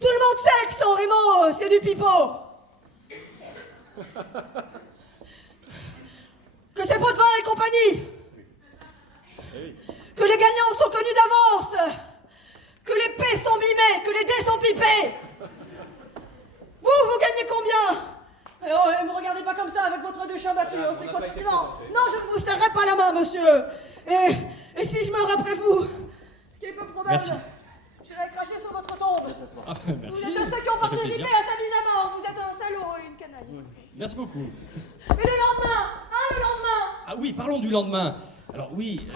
Tout le monde sait que San Remo, c'est du pipeau. Que c'est Potvin et compagnie. Que les gagnants sont connus d'avance. Que les P sont mimés, que les D sont pipés. Vous gagnez combien? Ne me regardez pas comme ça avec votre deux chiens battus. C'est quoi ça? Non, je ne vous serrerai pas la main, monsieur. Et si je meurs après vous, ce qui est peu probable, Merci. j'irai cracher sur votre tombe. Ah, merci. Vous êtes de ceux qui ont ça fait participé plaisir. à sa mise à mort. Vous êtes un salaud et une canaille. Merci beaucoup. Et le lendemain, le lendemain. Ah oui, parlons du lendemain. Alors oui,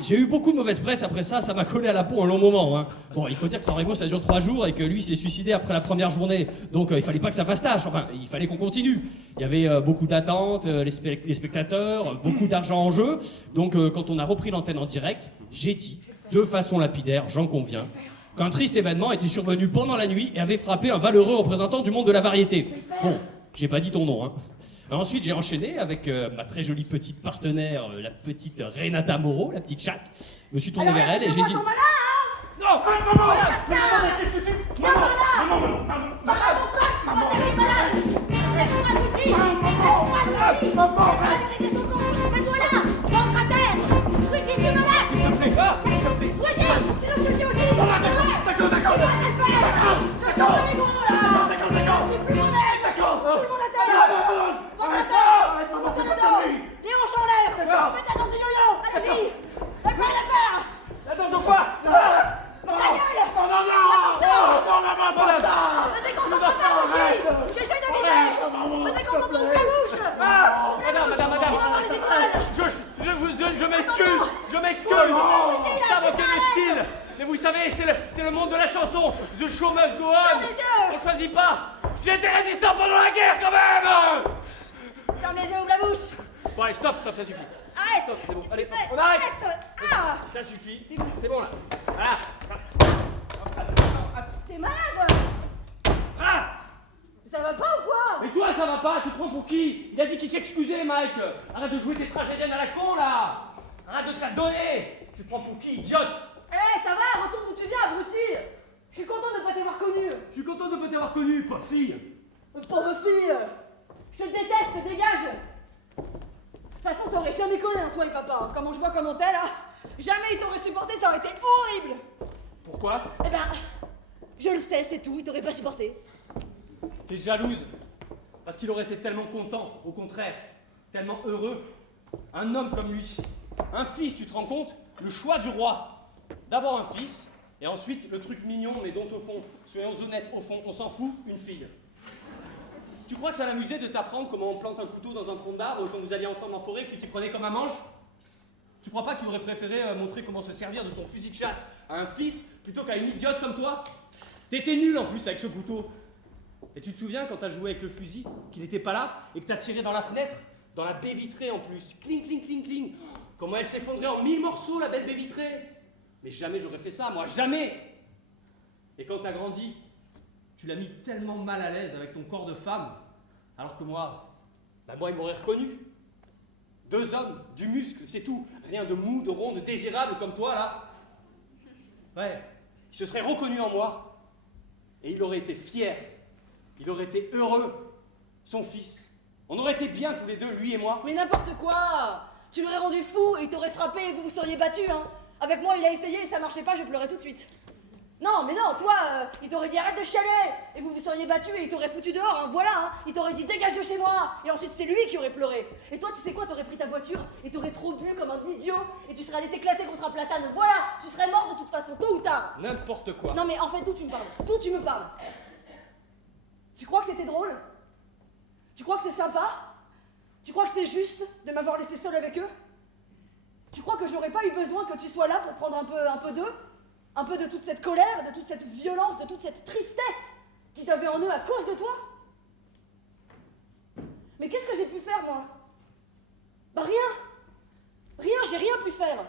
j'ai eu beaucoup de mauvaise presse après ça, ça m'a collé à la peau un long moment. Hein. Bon, il faut dire que San Remo ça dure 3 jours et que lui s'est suicidé après la première journée. Donc il fallait pas que ça fasse tâche, enfin il fallait qu'on continue. Il y avait beaucoup d'attentes, les spectateurs, beaucoup d'argent en jeu. Donc quand on a repris l'antenne en direct, j'ai dit, de façon lapidaire, j'en conviens, qu'un triste événement était survenu pendant la nuit et avait frappé un valeureux représentant du monde de la variété. Bon, j'ai pas dit ton nom, hein. Ensuite, j'ai enchaîné avec ma très jolie petite partenaire, la petite Renata Moreau, la petite chatte. Je me suis tourné vers elle et j'ai dit... Ton malin, hein. Non Maman, qu'est-ce que tu... Maman, Voilà mon code, tu vas t'arriver malade. Laisse-moi le dire. Laisse-moi le dire. Arrêtez son con. Mets-toi là. Rentre à terre. Brigitte, tu me lâches. Brigitte, sinon je te dis aussi. D'accord. Je sors de mes gros là. Je suis plus moi-même. Tout le monde à terre. Rentre à terre. Les hanches en l'air. Faites la danse du yo-yo. Allez-y. T'as pas rien à faire. La danse de quoi? Ta gueule. Attention. Ne déconcentre pas, Brigitte. J'essaie de viser. Ne déconcentre pas la bouche. Madame. Tu vas voir les étoiles. Je m'excuse. Je m'excuse. Ça manquait de style. Mais vous savez, c'est le monde de la chanson. The show must go on. les yeux. On choisit pas. J'ai été résistant pendant la guerre quand même. Ferme les yeux, ouvre la bouche. Bon allez, stop, ça suffit. Arrête. Stop, c'est bon. Qu'est-ce que Allez, tu fais? on arrête. Ah. Ça suffit. C'est bon là. Voilà. T'es malade. Voilà. Ça va pas ou quoi? Mais toi, ça va pas, tu te prends pour qui? Il a dit qu'il s'excusait, Mike. Arrête de jouer tes tragédiennes à la con, là. Arrête de te la donner. Tu te prends pour qui, idiote? Eh, ça va, retourne d'où tu viens, abruti. Je suis content de pas t'avoir connu. Je suis content de pas t'avoir connu, pauvre fille. Pauvre fille. Je te déteste, dégage. De toute façon, ça aurait jamais collé, hein, toi et papa. Hein. Comment je vois comment t'es, là. Jamais il t'aurait supporté, ça aurait été horrible. Pourquoi? Eh ben, je le sais, c'est tout, il t'aurait pas supporté. T'es jalouse. Parce qu'il aurait été tellement content, au contraire. Tellement heureux. Un homme comme lui. Un fils, tu te rends compte? Le choix du roi. D'abord un fils, et ensuite le truc mignon, mais dont au fond, soyons honnêtes, au fond, on s'en fout, une fille. Tu crois que ça l'amusait de t'apprendre comment on plante un couteau dans un tronc d'arbre quand vous alliez ensemble en forêt, que tu t'y prenais comme un manche? Tu crois pas qu'il aurait préféré montrer comment se servir de son fusil de chasse à un fils plutôt qu'à une idiote comme toi? T'étais nul en plus avec ce couteau. Et tu te souviens quand t'as joué avec le fusil, qu'il était pas là, et que t'as tiré dans la fenêtre, dans la baie vitrée en plus, cling cling cling cling. Comment elle s'effondrait en 1000 morceaux la belle baie vitrée. Mais jamais j'aurais fait ça, moi, jamais. Et quand t'as grandi, tu l'as mis tellement mal à l'aise avec ton corps de femme, alors que moi, moi il m'aurait reconnu. 2 hommes, du muscle, c'est tout. Rien de mou, de rond, de désirable comme toi, là. Ouais, il se serait reconnu en moi. Et il aurait été fier. Il aurait été heureux. Son fils. On aurait été bien tous les deux, lui et moi. Mais n'importe quoi. Tu l'aurais rendu fou et il t'aurait frappé et vous vous seriez battus, hein. Avec moi, il a essayé et ça marchait pas, je pleurais tout de suite. Non, mais non, toi, il t'aurait dit arrête de chialer et vous vous seriez battus et il t'aurait foutu dehors, hein, voilà, hein. Il t'aurait dit dégage de chez moi et ensuite c'est lui qui aurait pleuré. Et toi, tu sais quoi, t'aurais pris ta voiture et t'aurais trop bu comme un idiot et tu serais allé t'éclater contre un platane, voilà, tu serais mort de toute façon, tôt ou tard. N'importe quoi. Non mais en fait, d'où tu me parles? D'où tu me parles? Tu crois que c'était drôle? Tu crois que c'est sympa? Tu crois que c'est juste de m'avoir laissé seule avec eux? Tu crois que j'aurais pas eu besoin que tu sois là pour prendre un peu d'eux? Un peu de toute cette colère, de toute cette violence, de toute cette tristesse qu'ils avaient en eux à cause de toi? Mais qu'est-ce que j'ai pu faire, moi? Bah rien. Rien, j'ai rien pu faire.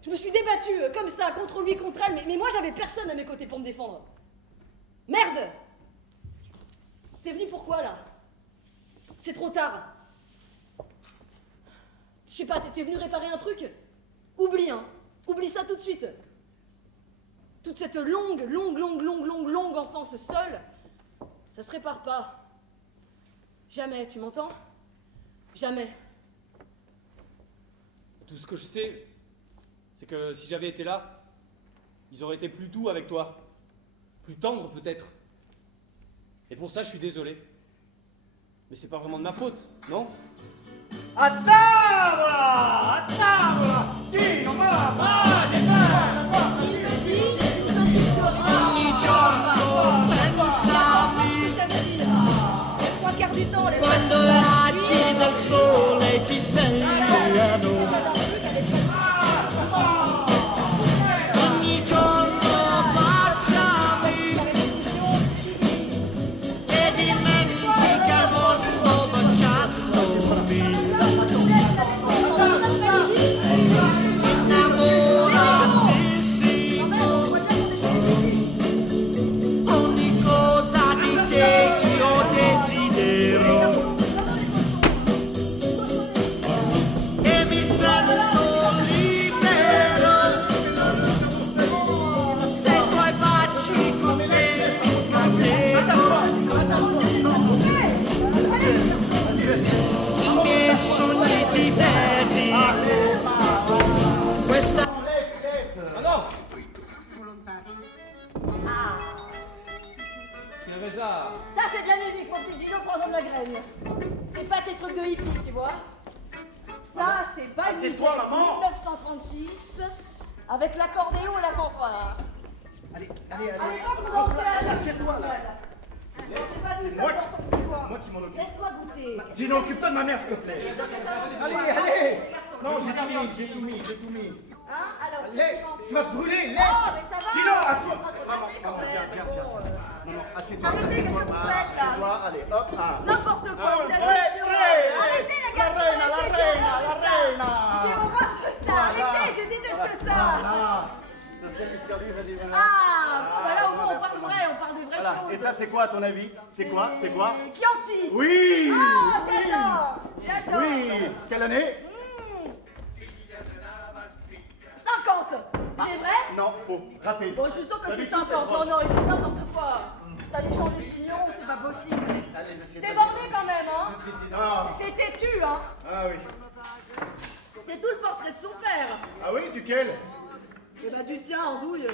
Je me suis débattue comme ça, contre lui, contre elle, mais moi j'avais personne à mes côtés pour me défendre. Merde! T'es venu pourquoi, là? C'est trop tard. Je sais pas, t'es venu réparer un truc? Oublie, hein. Oublie ça tout de suite. Toute cette longue enfance seule, ça se répare pas. Jamais, tu m'entends? Jamais. Tout ce que je sais, c'est que si j'avais été là, ils auraient été plus doux avec toi. Plus tendres, peut-être. Et pour ça, je suis désolé. Mais c'est pas vraiment de ma faute, non? A tavola! A tavola! Gino, mamma! Ogni giorno pensavi Les trois quarts du temps, les quando i raggi del sole ti svegliano. Ogni giorno baciami e dimentica il mondo baciandomi. Ogni cosa di te io desidero e mi sento libero se i tuoi baci con me mi cadevano. I miei sogni ti perdi questa Qui avait ça? Ça, c'est de la musique, mon petit Gino, prends-en de la graine. C'est pas tes trucs de hippie, tu vois. Ça, c'est pas une musique. Assieds-toi, maman. 1936, avec l'accordéon et la fanfare. Allez, À l'époque, vous dansez à la assieds-toi là. C'est pas tout moi seul dans son petit coin. moi qui m'en occupe. Laisse-moi goûter. Gino, occupe-toi de ma mère, s'il te plaît. C'est sûr que ça va vous Allez, plaire. allez. Les garçons. Non, j'ai tout mis. Hein? Alors, Laisse, tu vas te brûler, laisse. Oh, mais ça va. Gino, assois. Entre Maman, côtés, quand viens. même. Bon, Non, assieds-toi. Arrêtez, qu'est-ce que vous faites, là? Assieds-toi, allez, hop, N'importe quoi, Ah, vous avez allez, dit, allez, arrêtez les gars, la reine. j'ai horreur de ça, arrêtez, je déteste ça. Voilà. Je sais lui sur lui, vas-y, viens là. Voilà, au moins on parle vrai, on parle des vraies Voilà. choses. Et ça, c'est quoi à ton avis? C'est quoi? Chianti. Oui. Ah, j'adore. Oui. Quelle année? 50. C'est vrai? Non, faux. Raté. Bon, je suis sûr que T'as c'est vu 50. tout, t'es Non, il dit n'importe quoi. T'as changé de vigneron, c'est pas possible. Allez, assieds-toi. T'es borné quand même, hein? Ah. T'es têtu, hein? Ah oui. C'est tout le portrait de son père. Ah oui, duquel? Eh ben, du tien, Andouille.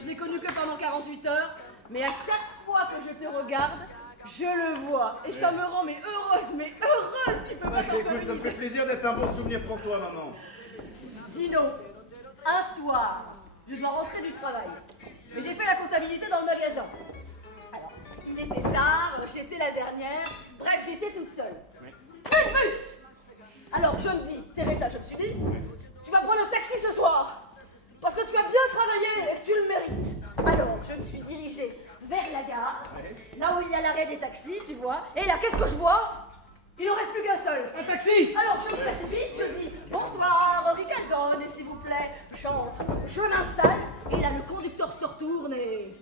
Je l'ai connu que pendant 48 heures, mais à chaque fois que je te regarde, je le vois. Et ça me rend heureuse, tu peux pas t'en faire Écoute, une ça me fait idée. plaisir d'être un bon souvenir pour toi, maman. Dino, un soir, je dois rentrer du travail. Mais j'ai fait la comptabilité dans le magasin. Alors, il était tard, j'étais la dernière, bref, j'étais toute seule. Une bus! Alors je me dis, Teresa, je me suis dit, tu vas prendre un taxi ce soir. Parce que tu as bien travaillé et que tu le mérites. Alors, je me suis dirigée vers la gare, là où il y a l'arrêt des taxis, tu vois. Et là, qu'est-ce que je vois? Il ne reste plus qu'un seul. Un taxi! Alors, je me précipite, je dis bonsoir, Ricaldone, s'il vous plaît, j'entre, je m'installe, et là, le conducteur se retourne et.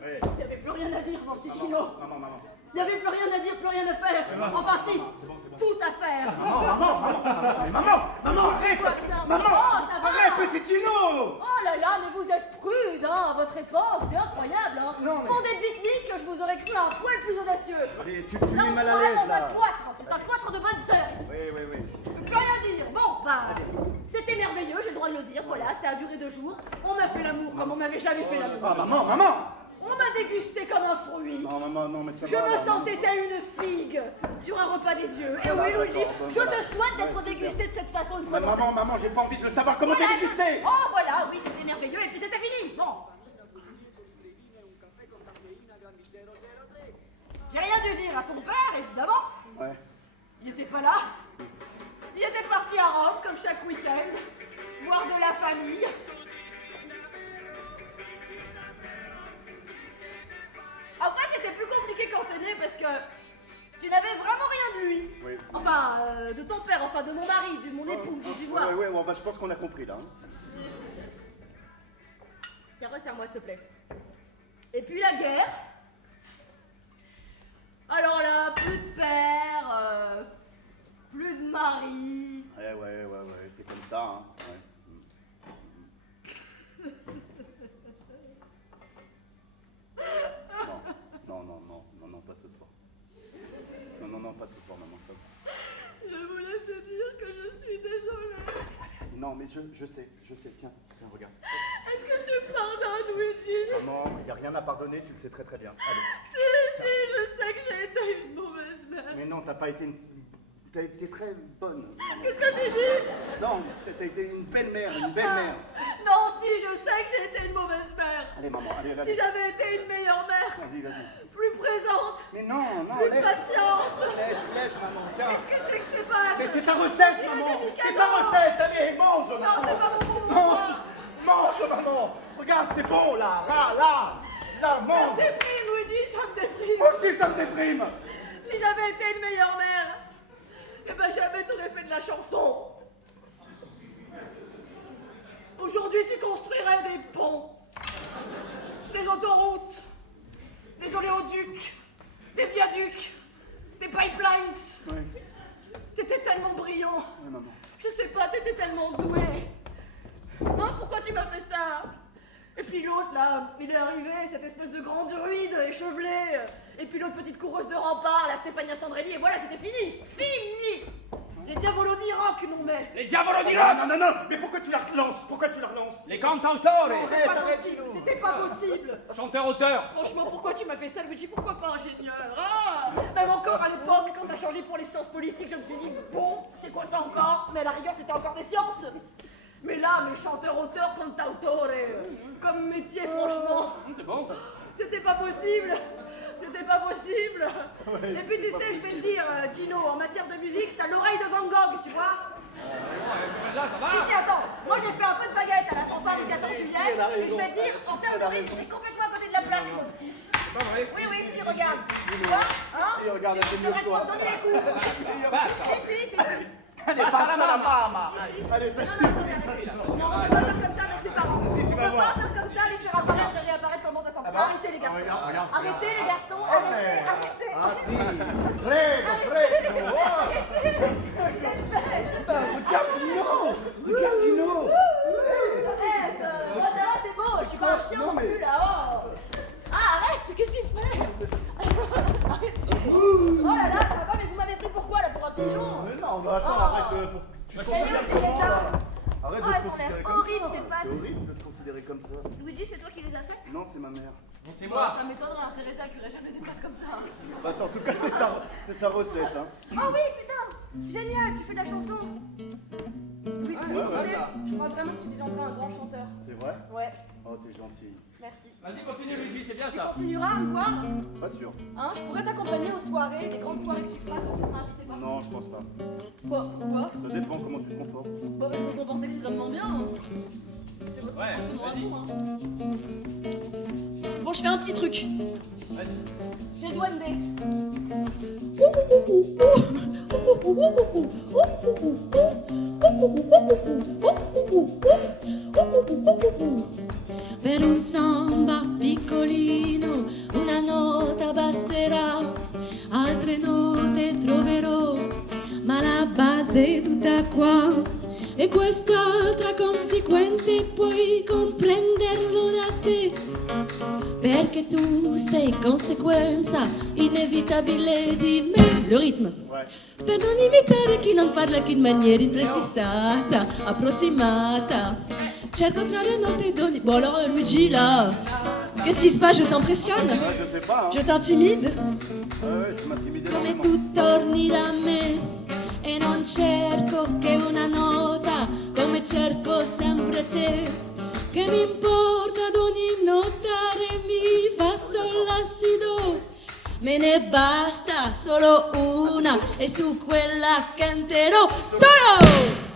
Ouais. Il n'y avait plus rien à dire, mon petit Gino. Maman. Il n'y avait plus rien à dire, plus rien à faire. Enfin, si, tout à faire. Maman, arrête! Maman, Oh, ça va. arrête, mais c'est Gino! Oh là là, mais vous êtes prude, hein, à votre époque, c'est incroyable, hein. Non, mais- Pour des pique-niques, je vous aurais cru un poil plus audacieux. Allez, tu Là, mets on se mal à croirait l'aise, dans un là. cloître, c'est un cloître de bonne sœur ici. Oui. Je peux plus rien dire. Bon, bah, c'était merveilleux, j'ai le droit de le dire, voilà, ça a duré 2 jours. On m'a fait l'amour comme on n'avait jamais fait l'amour. Ah, maman! On m'a dégusté comme un fruit. Non, maman, non, mais ça Je va, me maman. sentais telle une figue sur un repas des dieux. Et oui, Luigi, je te souhaite d'être dégusté de cette façon une fois dans ta vie. Maman, j'ai pas envie de le savoir comment t'es Voilà, dégusté! Oh voilà, oui, c'était merveilleux et puis c'était fini. Bon. J'ai rien dû dire à ton père, évidemment. Ouais. Il était pas là. Il était parti à Rome, comme chaque week-end. voir de la famille. Après, c'était plus compliqué quand t'es né parce que tu n'avais vraiment rien de lui. Oui. Enfin, de ton père, enfin de mon mari, de mon époux, j'ai dû voir. Ouais, bon, bah, je pense qu'on a compris là. Hein. Tiens, resserre-moi s'il te plaît. Et puis la guerre. Alors là, plus de père, plus de mari. Ouais, c'est comme ça, hein. Ouais. Non, pas ce soir. Non, pas ce soir, maman, ça va. Je voulais te dire que je suis désolée. Non, mais je sais, tiens, regarde. Est-ce que tu pardonnes, Luigi? Maman, il n'y a rien à pardonner, tu le sais très bien. Allez. Si, je sais que j'ai été une mauvaise mère. Mais non, t'as pas été une... T'as été très bonne. Qu'est-ce que tu dis? Non, t'as été une belle mère, une belle mère. Non, si, je sais que j'ai été une mauvaise mère. Allez, maman, allez. Si j'avais été une meilleure mère, Vas-y. plus présente, Mais non, plus laisse. patiente. Laisse, maman, tiens. Qu'est-ce que c'est que c'est pas? Mais c'est ta recette, Il y a maman. des C'est ta recette, allez, mange, Non, maman. c'est pas bon pour moi. Mange, maman. Regarde, c'est bon, là, là, Ça me mange. déprime, Luigi, ça me déprime. Moi aussi, ça me déprime. Si j'avais été une meilleure mère, eh ben jamais t'aurais fait de la chanson. Aujourd'hui, tu construirais des ponts, des autoroutes, des oléoducs, des viaducs, des pipelines. Ouais. T'étais tellement brillant. Ouais, maman. Je sais pas, t'étais tellement doué. Hein, pourquoi tu m'as fait ça? Et puis l'autre, là, il est arrivé, cette espèce de grand druide échevelé. Et puis l'autre petite coureuse de rempart, la Stefania Sandrelli, et voilà, c'était fini. Fini. Les Diavolo di Rock, non mais. Les Diavolo di Rock! Non, mais pourquoi tu la relances? Les cantautores! C'était pas possible, c'était pas possible. Chanteurs-auteurs! Franchement, pourquoi tu m'as fait ça, Luigi? Pourquoi pas ingénieur? Ah, même encore à l'époque, quand t'as changé pour les sciences politiques, je me suis dit, bon, c'est quoi ça encore? Mais à la rigueur, c'était encore des sciences. Mais là, mes chanteurs-auteurs, cantautore, comme métier, franchement, C'est bon? c'était pas possible. C'était pas possible. Ouais, Et puis tu sais, je vais te dire, Gino, en matière de musique, t'as l'oreille de Van Gogh, tu vois? Là, ça va? Si, attends, moi j'ai fait un peu de baguette à la fanfare du 14 juillet, elle a et je raison. vais te dire, en termes de rythme, t'es complètement à côté de la plaque, mon petit. C'est pas vrai? Oui, si, regarde. Tu vois? Hein? Si, regarde, elle fait Je mieux devrais que te toi. donner les coups. Si. Allez, Basta passe la à la mama. mama. Allez, ça suffit. Non, on peut pas faire comme ça avec ses parents. Si, tu On vas peut voir. pas faire comme ça, les faire apparaître et réapparaître pendant 200 ans. Ah bon? Arrêtez les garçons. Regarde. Arrêtez les garçons, Ah, arrêtez. Ah si. Prego. Oh. Regarde Gino. Arrête. Moi ça va, c'est beau, je suis pas un chien Non, non mais- plus là. Oh. Ah, arrête, qu'est-ce que tu fais? Arrêtez. Oh là là, ça va, mais vous m'avez pris pour quoi là? Pour un pigeon? Mais non, bah attends, Oh. arrête de... Tu te considères Sérieux, comment, c'est ça? là? Arrête Oh, de te elles ont considérer l'air comme horribles, ça. ces pattes. C'est horrible de te considérer comme ça. Luigi, c'est toi qui les as faites? Non, c'est ma mère. C'est Bon, moi! ça m'étonnerait, Teresa cuirait jamais des pâtes comme ça. Bah, en tout cas, c'est sa recette, hein. Oh oui, putain! Génial, tu fais de la chanson! Luigi, tu sais, je crois vraiment que tu deviendras un grand chanteur. C'est vrai? Ouais, Oh, t'es gentil. merci. Vas-y, continue, Luigi, c'est bien Tu ça! continueras à me voir? Pas sûr. Hein? Je pourrais t'accompagner aux soirées, les grandes soirées que tu feras quand tu seras invité par Non, je pense pas. Pourquoi? Ça dépend comment tu te comportes. Bah, je me comporte extrêmement bien. Hein. C'est votre Ouais, comportement à vas-y. vous, hein. Bon, je fais un petit truc. Vas-y. J'ai le doigt de nez. Per un samba piccolino una nota basterà, altre note troverò, ma la base è tutta qua. E quest'altra conseguente puoi comprenderlo da te, perché tu sei conseguenza inevitabile di me. Le rythme. Ouais. Per non imitare chi non parla che in maniera imprecisata, approssimata. Cerco tra le note d'ogni... Bon alors Luigi là, qu'est-ce qui se passe? Je t'impressionne? Ouais, je sais pas, hein. Je t'intimide? Ouais, tu m'intimides Come énormément. tu torni da me e non cerco che una nota, come cerco sempre te, che mi importa d'ogni nota, re, mi, fa, sol, la, si, do. Me ne basta solo una e su quella canterò solo!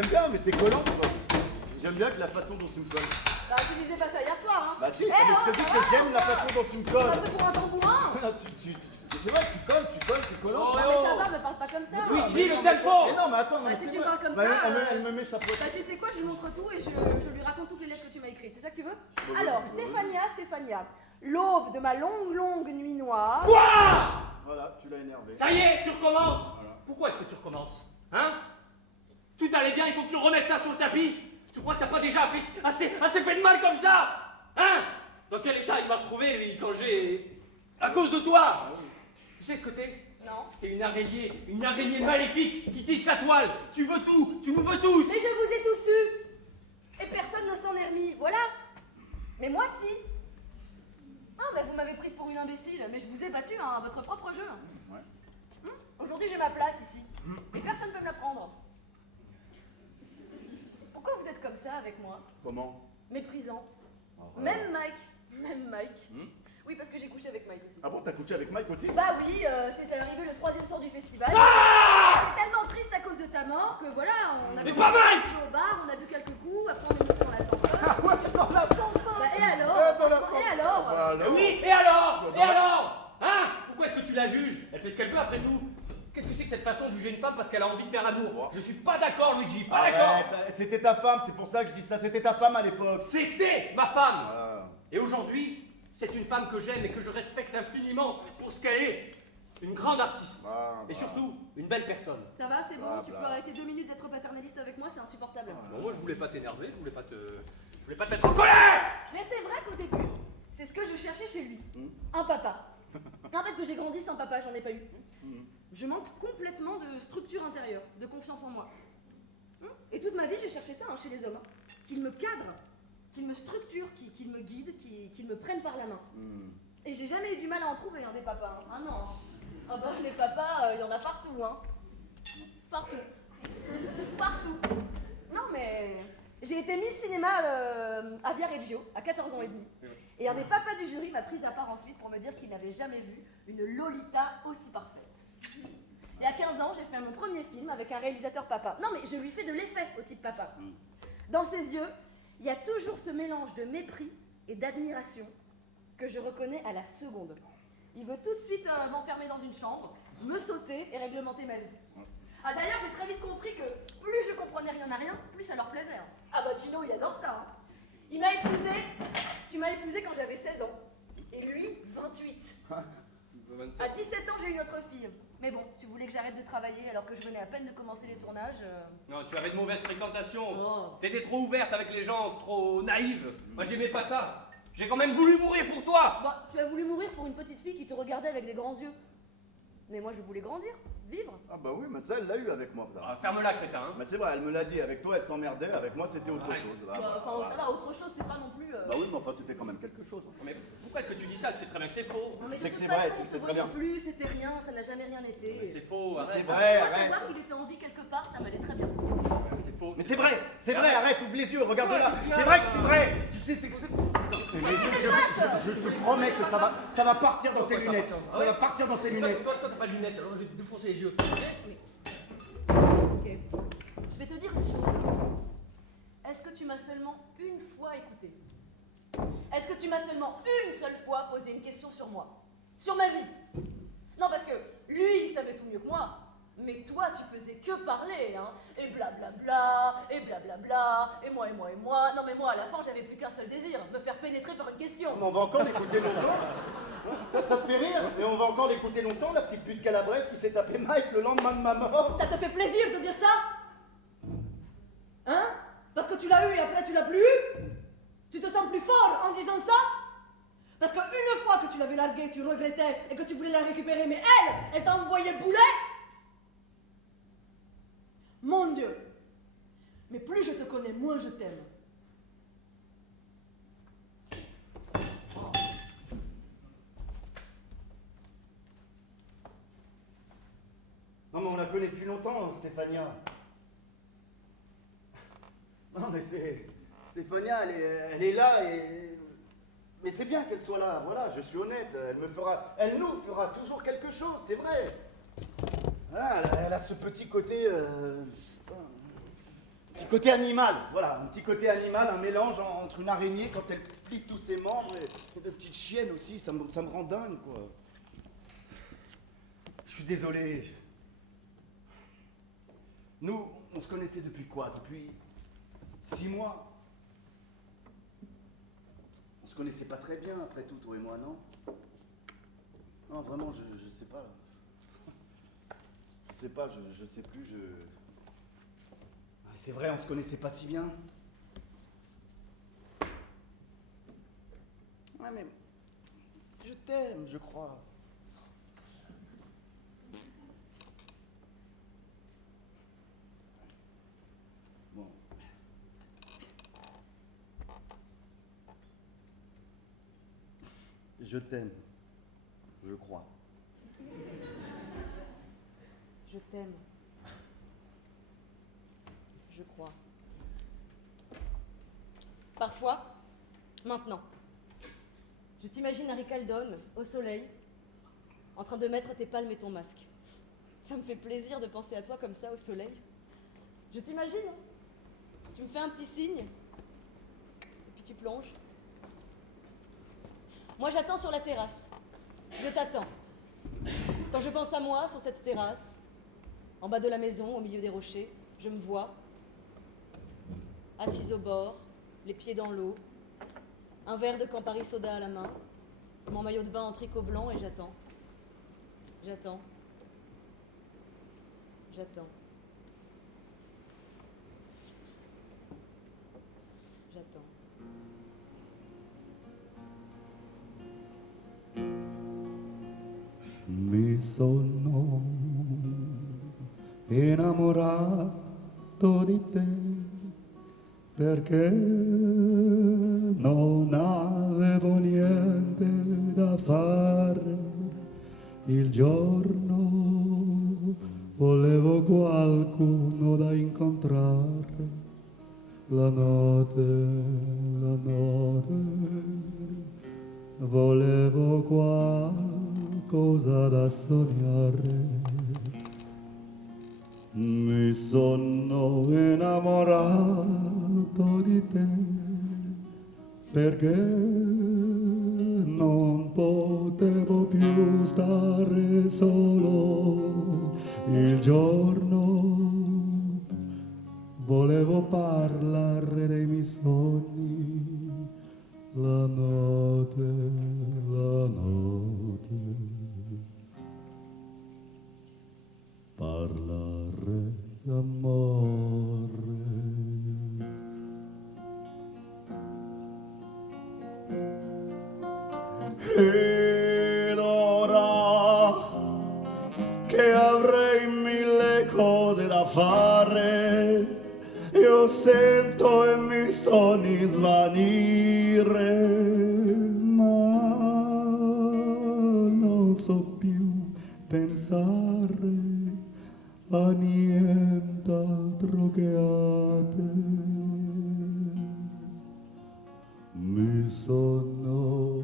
j'aime bien, mais t'es collant, quoi. J'aime bien que la façon dont tu me colles. Bah, tu disais pas ça hier soir, hein. Bah si, Eh, mais je te oh, dis ça que va, j'aime la ça va. façon dont tu me Tu colles. m'as pris pour un tambourin. C'est vrai, tu colles, c'est collant. Oh, Non, mais ça va, me parle pas comme ça. Luigi, le Mais tempo! non, mais attends, Bah, mais si c'est tu me vrai. parles comme Bah, ça, elle me met sa pote. Bah, tu sais quoi, je lui montre tout et je lui raconte toutes les lettres que tu m'as écrites. C'est ça que tu veux? Alors, Stéphania, l'aube de ma longue nuit noire. Quoi? Voilà, tu l'as énervé. Ça y est, tu recommences. Pourquoi est-ce que tu recommences? Hein? Tout allait bien, il faut que tu remettes ça sur le tapis. Tu crois que t'as pas déjà assez fait de mal comme ça? Hein? Dans quel état il m'a retrouvé, lui, quand j'ai... À cause de toi! Tu sais ce que t'es? Non. T'es une araignée maléfique qui tisse sa toile. Tu veux tout, tu nous veux tous. Mais je vous ai tous eu. Et personne ne s'en est remis, voilà. Mais moi, si. Ah, bah, vous m'avez prise pour une imbécile, mais je vous ai battu hein, à votre propre jeu. Ouais. Aujourd'hui, j'ai ma place ici. Et personne ne peut me la prendre. Pourquoi vous êtes comme ça avec moi? Comment? Méprisant. Arrête. Même Mike. Oui, parce que j'ai couché avec Mike aussi. Ah bon, t'as couché avec Mike aussi? Bah oui, c'est arrivé le 3e soir du festival. J'étais tellement triste à cause de ta mort que voilà, on a Mais commencé pas Mike à jouer au bar, on a bu quelques coups, après on est monté dans l'ascenseur. Ah ouais, dans l'ascenseur. Bah et alors? Dans Franchement, et alors? Bah, Mais oui, et alors? Et alors? Hein? Pourquoi est-ce que tu la juges? Elle fait ce qu'elle veut après tout. Qu'est-ce que c'est que cette façon de juger une femme parce qu'elle a envie de faire l'amour? Je suis pas d'accord, Luigi, pas d'accord. Arrête, c'était ta femme, c'est pour ça que je dis ça, c'était ta femme à l'époque. C'était ma femme. Ah. Et aujourd'hui, c'est une femme que j'aime et que je respecte infiniment pour ce qu'elle est. Une grande artiste. Ah, Et bah. surtout, une belle personne. Ça va, c'est bon, Ah, tu bah. peux arrêter 2 minutes d'être paternaliste avec moi, c'est insupportable. Bon, moi, je voulais pas t'énerver, je voulais pas te mettre en colère. Mais c'est vrai qu'au début, c'est ce que je cherchais chez lui. Un papa. Non, parce que j'ai grandi sans papa, j'en ai pas eu. Je manque complètement de structure intérieure, de confiance en moi. Et toute ma vie, j'ai cherché ça hein, chez les hommes. Hein. Qu'ils me cadrent, qu'ils me structurent, qu'ils me guident, qu'ils me prennent par la main. Et j'ai jamais eu du mal à en trouver, hein, des papas. Hein. Ah non. Hein. Ah bah, les papas, il y en a partout, hein. Partout. Partout. Non, mais... J'ai été Miss Cinéma à Viareggio, à 14 ans et demi. Et un des papas du jury m'a prise à part ensuite pour me dire qu'il n'avait jamais vu une Lolita aussi parfaite. Et à 15 ans, j'ai fait mon premier film avec un réalisateur papa. Non, mais je lui fais de l'effet au type papa. Dans ses yeux, il y a toujours ce mélange de mépris et d'admiration que je reconnais à la seconde. Il veut tout de suite m'enfermer dans une chambre, me sauter et réglementer ma vie. Ah d'ailleurs, j'ai très vite compris que plus je comprenais rien à rien, plus ça leur plaisait. Hein. Ah bah Tino, il adore ça. Hein. Il m'a épousée, tu m'as épousée quand j'avais 16 ans. Et lui, 28. À 17 ans, j'ai eu notre fille. Mais bon, tu voulais que j'arrête de travailler alors que je venais à peine de commencer les tournages. Non, tu avais de mauvaises fréquentations. Oh. T'étais trop ouverte avec les gens, trop naïve. Moi, j'aimais pas ça. J'ai quand même voulu mourir pour toi. Bah, tu as voulu mourir pour une petite fille qui te regardait avec des grands yeux. Mais moi, je voulais grandir, vivre. Ah bah oui, mais ça, elle l'a eu avec moi. Ah, ferme-la, crétin. Hein. Mais c'est vrai, elle me l'a dit, avec toi elle s'emmerdait, avec moi c'était autre Ouais. chose. Bah, enfin, ça va, autre chose, c'est pas non plus... Bah oui, mais enfin c'était quand même quelque chose. Mais pourquoi est-ce que tu dis ça? Tu sais très bien que c'est faux. Non mais Tu de sais que toute c'est vrai, façon, tu on sais se très voyait bien. plus, c'était rien, ça n'a jamais rien été. Mais c'est faux, arrête. C'est vrai, Moi, arrête. savoir qu'il était en vie quelque part, ça m'allait très bien. C'est faux. Mais c'est vrai, arrête, ouvre les yeux, regarde là. qu'est-ce qu'il y a C'est vrai que c'est vrai. Mais je te promets que ça va partir dans tes Pourquoi ça lunettes. va Ça va partir dans tes lunettes. Toi, t'as pas de lunettes, alors je vais te défoncer les yeux. Ok. Je vais te dire une chose. Est-ce que tu m'as seulement une fois écouté? Est-ce que tu m'as seulement une seule fois posé une question sur moi? Sur ma vie? Non, parce que lui, il savait tout mieux que moi. Mais toi, tu faisais que parler, hein. Et blablabla, et blablabla, et moi, et moi, et moi. Non, mais moi, à la fin, j'avais plus qu'un seul désir, me faire pénétrer par une question. Mais on va encore l'écouter longtemps. Ça te fait rire? Et on va encore l'écouter longtemps, la petite pute calabrese qui s'est tapé Mike le lendemain de ma mort. Ça te fait plaisir de dire ça? Hein? Parce que tu l'as eu et après tu l'as plus eu? Tu te sens plus fort en disant ça? Parce qu'une fois que tu l'avais larguée, tu regrettais et que tu voulais la récupérer, mais elle t'a envoyé le boulet? Mon Dieu! Mais plus je te connais, moins je t'aime. Non mais on la connaît depuis longtemps, Stéphania. Non mais Stéphania, elle est là et... Mais c'est bien qu'elle soit là, voilà, je suis honnête. Elle nous fera toujours quelque chose, c'est vrai. Voilà, elle a ce petit côté... Petit côté animal, voilà, un petit côté animal, un mélange entre une araignée quand elle plie tous ses membres et de petites chiennes aussi, ça me rend dingue, quoi. Je suis désolé. Nous, on se connaissait depuis quoi? Depuis 6 mois. On se connaissait pas très bien, après tout, toi et moi, non? Non, vraiment, je sais pas. Je sais pas, je sais plus, C'est vrai, on se connaissait pas si bien. Ouais, mais je t'aime, je crois. Bon. Je t'aime, je crois. Je t'aime. Je crois. Parfois, maintenant, je t'imagine à Ricaldone, au soleil, en train de mettre tes palmes et ton masque. Ça me fait plaisir de penser à toi comme ça, au soleil. Je t'imagine, hein. Tu me fais un petit signe, et puis tu plonges. Moi, j'attends sur la terrasse. Je t'attends. Quand je pense à moi, sur cette terrasse, en bas de la maison, au milieu des rochers, je me vois, assise au bord, les pieds dans l'eau, un verre de Campari Soda à la main, mon maillot de bain en tricot blanc et j'attends. J'attends. J'attends. J'attends. Mi sono innamorato di te perché non avevo niente da fare il giorno, volevo qualcuno da incontrare, la notte, volevo qualcosa da sognare. Mi sono innamorato di te perché non potevo più stare solo il giorno, volevo parlare dei miei sogni, la notte, parlare d'amore. Ed ora che avrei 1000 cose da fare, io sento e mi sogni svanire, ma non so più pensare a nient'altro che a te. Mi sono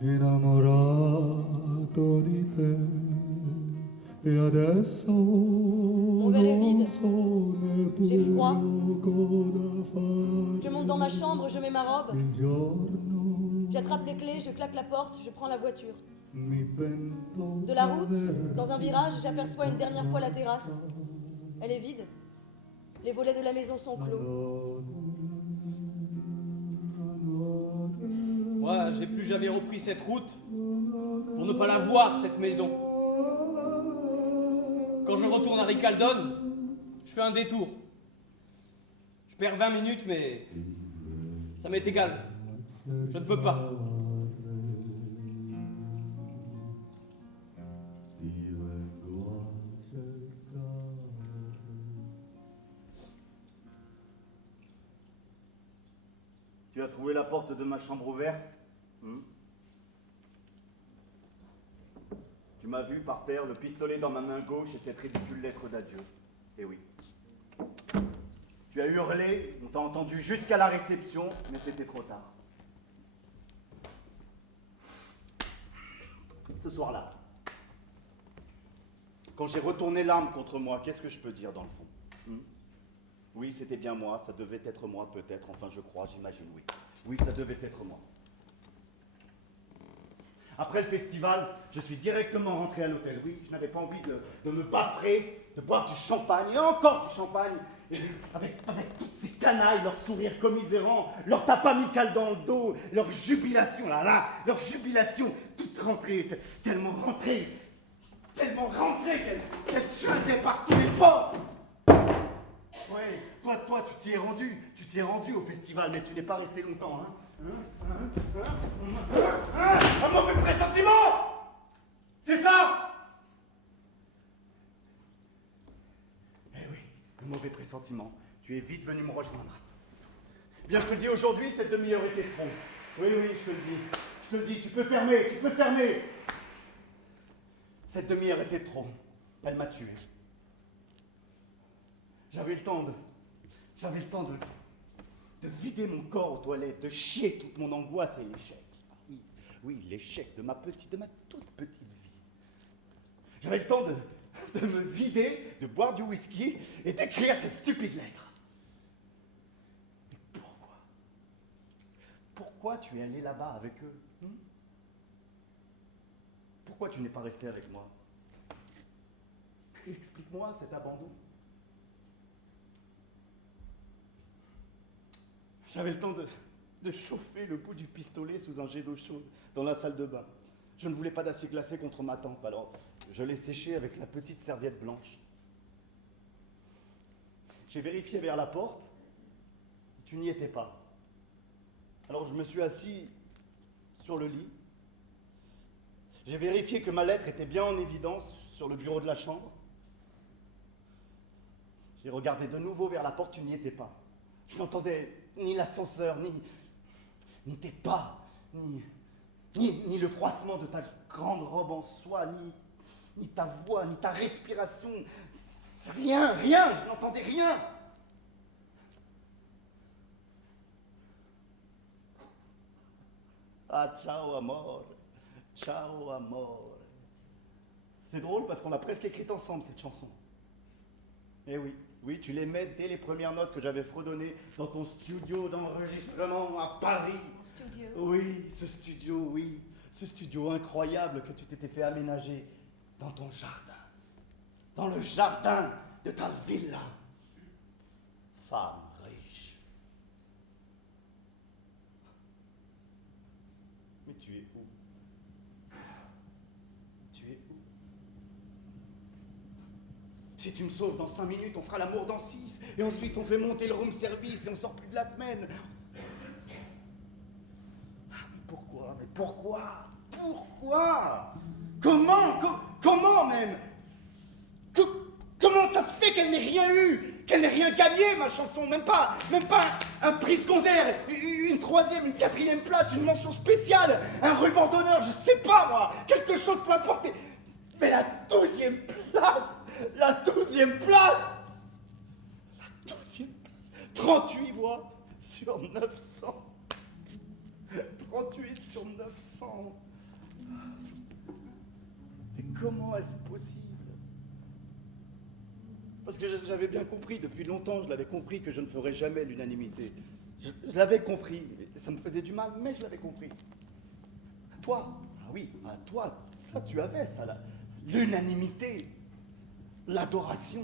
innamorato di te e adesso verre est vide. non so J'ai froid. neppure cosa fare. Je monte dans ma chambre, je mets ma robe, Il giorno j'attrape les clés, je claque la porte, je prends la voiture. mi pento De la route, d'aver dans un virage, j'aperçois une dernière fois la terrasse. Elle est vide. Les volets de la maison sont clos. Moi, j'ai plus jamais repris cette route pour ne pas la voir, cette maison. Quand je retourne à Ricaldone, je fais un détour. Je perds 20 minutes, mais ça m'est égal. Je ne peux pas. Tu as trouvé la porte de ma chambre ouverte? Tu m'as vu par terre, le pistolet dans ma main gauche et cette ridicule lettre d'adieu. Eh oui. Tu as hurlé, on t'a entendu jusqu'à la réception, mais c'était trop tard. Ce soir-là, quand j'ai retourné l'arme contre moi, qu'est-ce que je peux dire dans le fond? Oui, c'était bien moi, ça devait être moi peut-être, enfin je crois, j'imagine, oui. Oui, ça devait être moi. Après le festival, je suis directement rentré à l'hôtel. Oui, je n'avais pas envie de me baffrer, de boire du champagne, et encore du champagne, et avec toutes ces canailles, leur sourire commiserant, leur tape amicale dans le dos, leur jubilation, leur jubilation, toute rentrée, tellement rentrée qu'elle suintait par tous les pores. Oui, toi, tu t'y es rendu au festival, mais tu n'es pas resté longtemps, hein. Un mauvais pressentiment! C'est ça! Eh oui, un mauvais pressentiment. Tu es vite venu me rejoindre. Bien, je te le dis aujourd'hui, cette demi-heure était trop. Oui, je te le dis. Je te le dis, tu peux fermer. Cette demi-heure était trop. Elle m'a tué. J'avais le temps de vider mon corps aux toilettes, de chier toute mon angoisse et l'échec. Oui, l'échec de ma toute petite vie. J'avais le temps de me vider, de boire du whisky et d'écrire cette stupide lettre. Mais pourquoi tu es allé là-bas avec eux? Pourquoi tu n'es pas resté avec moi? Explique-moi cet abandon. J'avais le temps de chauffer le bout du pistolet sous un jet d'eau chaude dans la salle de bain. Je ne voulais pas d'acier glacé contre ma tempe, alors je l'ai séché avec la petite serviette blanche. J'ai vérifié vers la porte, tu n'y étais pas. Alors je me suis assis sur le lit. J'ai vérifié que ma lettre était bien en évidence sur le bureau de la chambre. J'ai regardé de nouveau vers la porte, tu n'y étais pas. Je n'entendais ni l'ascenseur, ni tes pas, ni le froissement de ta grande robe en soie, ni ta voix, ni ta respiration. Rien, je n'entendais rien. Ah, ciao amor, ciao amor. C'est drôle parce qu'on l'a presque écrite ensemble, cette chanson. Eh oui, tu l'aimais dès les premières notes que j'avais fredonnées dans ton studio d'enregistrement à Paris. Mon studio. Oui, ce studio incroyable que tu t'étais fait aménager dans ton jardin. Dans le jardin de ta villa. Femme riche. Mais tu es où? Si tu me sauves dans 5 minutes, on fera l'amour dans 6. Et ensuite, on fait monter le room service et on sort plus de la semaine. Mais pourquoi? Comment même? Comment ça se fait qu'elle n'ait rien eu? Qu'elle n'ait rien gagné, ma chanson? Même pas un prix secondaire, une 3e, une 4e place, une mention spéciale, un ruban d'honneur, je sais pas moi, quelque chose, peu importe. Mais la 12e place! La 12e place! 38 voix sur 900. 38 sur 900. Mais comment est-ce possible? Parce que j'avais bien compris, depuis longtemps, je l'avais compris que je ne ferais jamais l'unanimité. Je l'avais compris, ça me faisait du mal, mais je l'avais compris. Toi, toi, ça tu avais, ça, l'unanimité. L'adoration,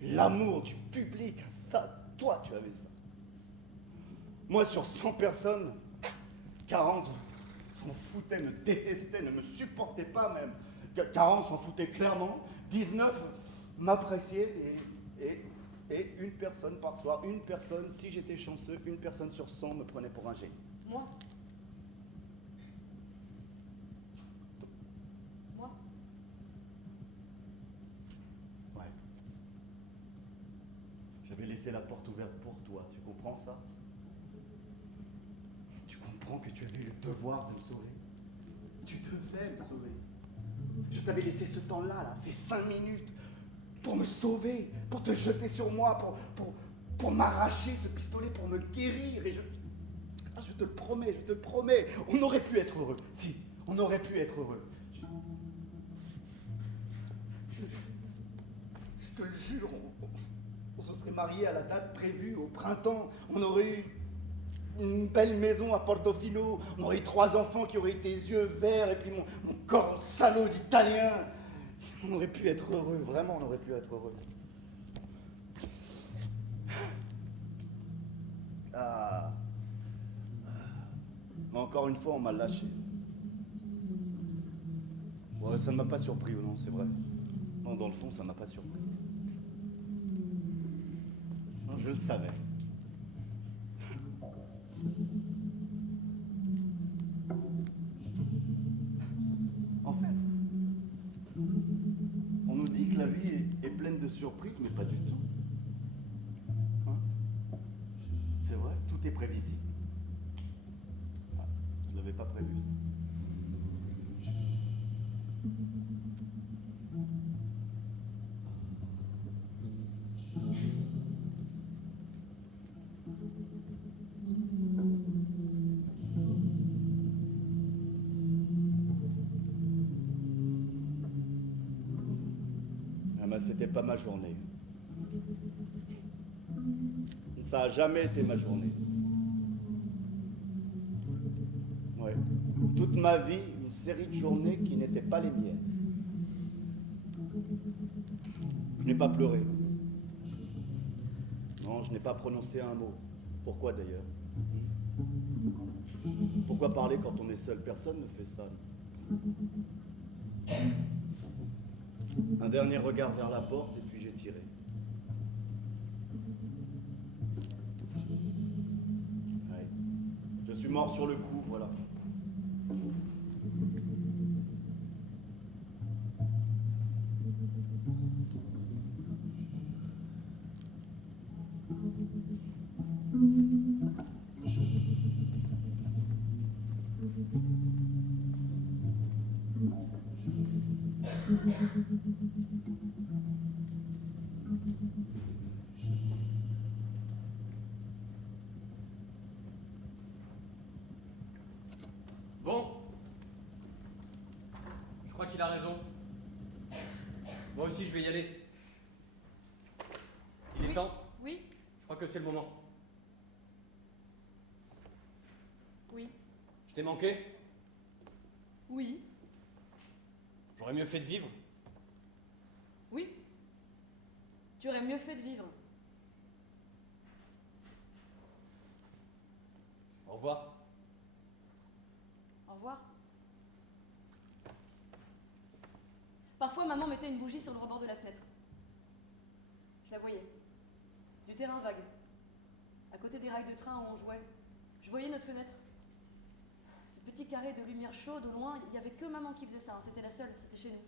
l'amour du public, ça, toi, tu avais ça. Moi, sur 100 personnes, 40 s'en foutaient, me détestaient, ne me supportaient pas même. 40 s'en foutaient clairement, 19 m'appréciaient et une personne par soir, une personne, si j'étais chanceux, une personne sur 100 me prenait pour un génie. Moi? J'avais laissé la porte ouverte pour toi, tu comprends ça? Tu comprends que tu avais le devoir de me sauver? Tu devais me sauver. Je t'avais laissé ce temps-là, ces 5 minutes, pour me sauver, pour te jeter sur moi, pour m'arracher ce pistolet, pour me guérir. Et je te le promets, on aurait pu être heureux. Si, on aurait pu être heureux. Je te le jure, On se serait mariés à la date prévue, au printemps. On aurait eu une belle maison à Portofino. On aurait eu 3 enfants qui auraient été les yeux verts et puis mon corps salaud d'italien. On aurait pu être heureux, vraiment, on aurait pu être heureux. Ah. Mais encore une fois, on m'a lâché. Ouais, ça ne m'a pas surpris, ou non, c'est vrai. Non, dans le fond, ça ne m'a pas surpris. Non, je le savais. En fait, on nous dit que la vie est pleine de surprises, mais pas du tout. Hein? C'est vrai, tout est prévisible. Ah, je ne l'avais pas prévu. Ah ben, c'était pas ma journée. Ça a jamais été ma journée. Ouais. Toute ma vie, une série de journées qui n'étaient pas les miennes. Je n'ai pas pleuré. Non, je n'ai pas prononcé un mot. Pourquoi d'ailleurs? Pourquoi parler quand on est seul? Personne ne fait ça. Un dernier regard vers la porte et puis j'ai tiré. Ouais. Je suis mort sur le coup, voilà. Bon. Je crois qu'il a raison. Moi aussi, je vais y aller. Il est temps. Oui, Je crois que c'est le moment. oui, Je t'ai manqué. oui, J'aurais mieux fait de vivre. oui. Tu aurais mieux fait de vivre. Au revoir. Au revoir. Parfois, maman mettait une bougie sur le rebord de la fenêtre. Je la voyais. Du terrain vague. À côté des rails de train où on jouait. Je voyais notre fenêtre. Ce petit carré de lumière chaude au loin, il n'y avait que maman qui faisait ça. Hein. C'était la seule, c'était chez nous.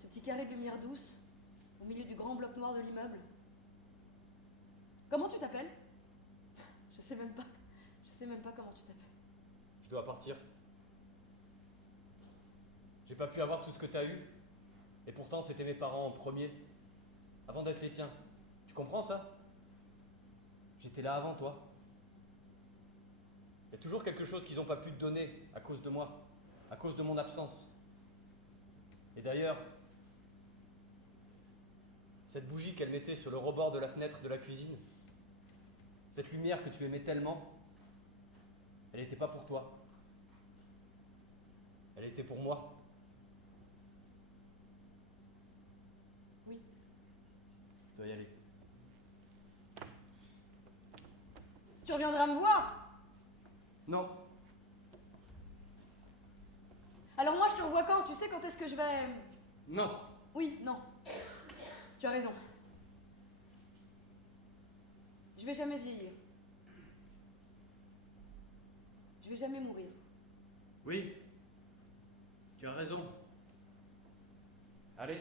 Ce petit carré de lumière douce, au milieu du grand bloc noir de l'immeuble. Comment tu t'appelles? Je sais même pas. Je sais même pas comment tu t'appelles. Je dois partir. J'ai pas pu avoir tout ce que t'as eu. Et pourtant, c'était mes parents en premier. Avant d'être les tiens. Tu comprends ça? J'étais là avant toi. Il y a toujours quelque chose qu'ils n'ont pas pu te donner à cause de moi, à cause de mon absence. Et d'ailleurs, cette bougie qu'elle mettait sur le rebord de la fenêtre de la cuisine, cette lumière que tu aimais tellement, elle n'était pas pour toi. Elle était pour moi. Oui. Je dois y aller. Tu reviendras me voir? Non. Alors moi, je te revois quand? Tu sais quand est-ce que je vais... Non. Oui, non. Tu as raison. Je vais jamais vieillir. Je vais jamais mourir. Oui. Tu as raison. Allez.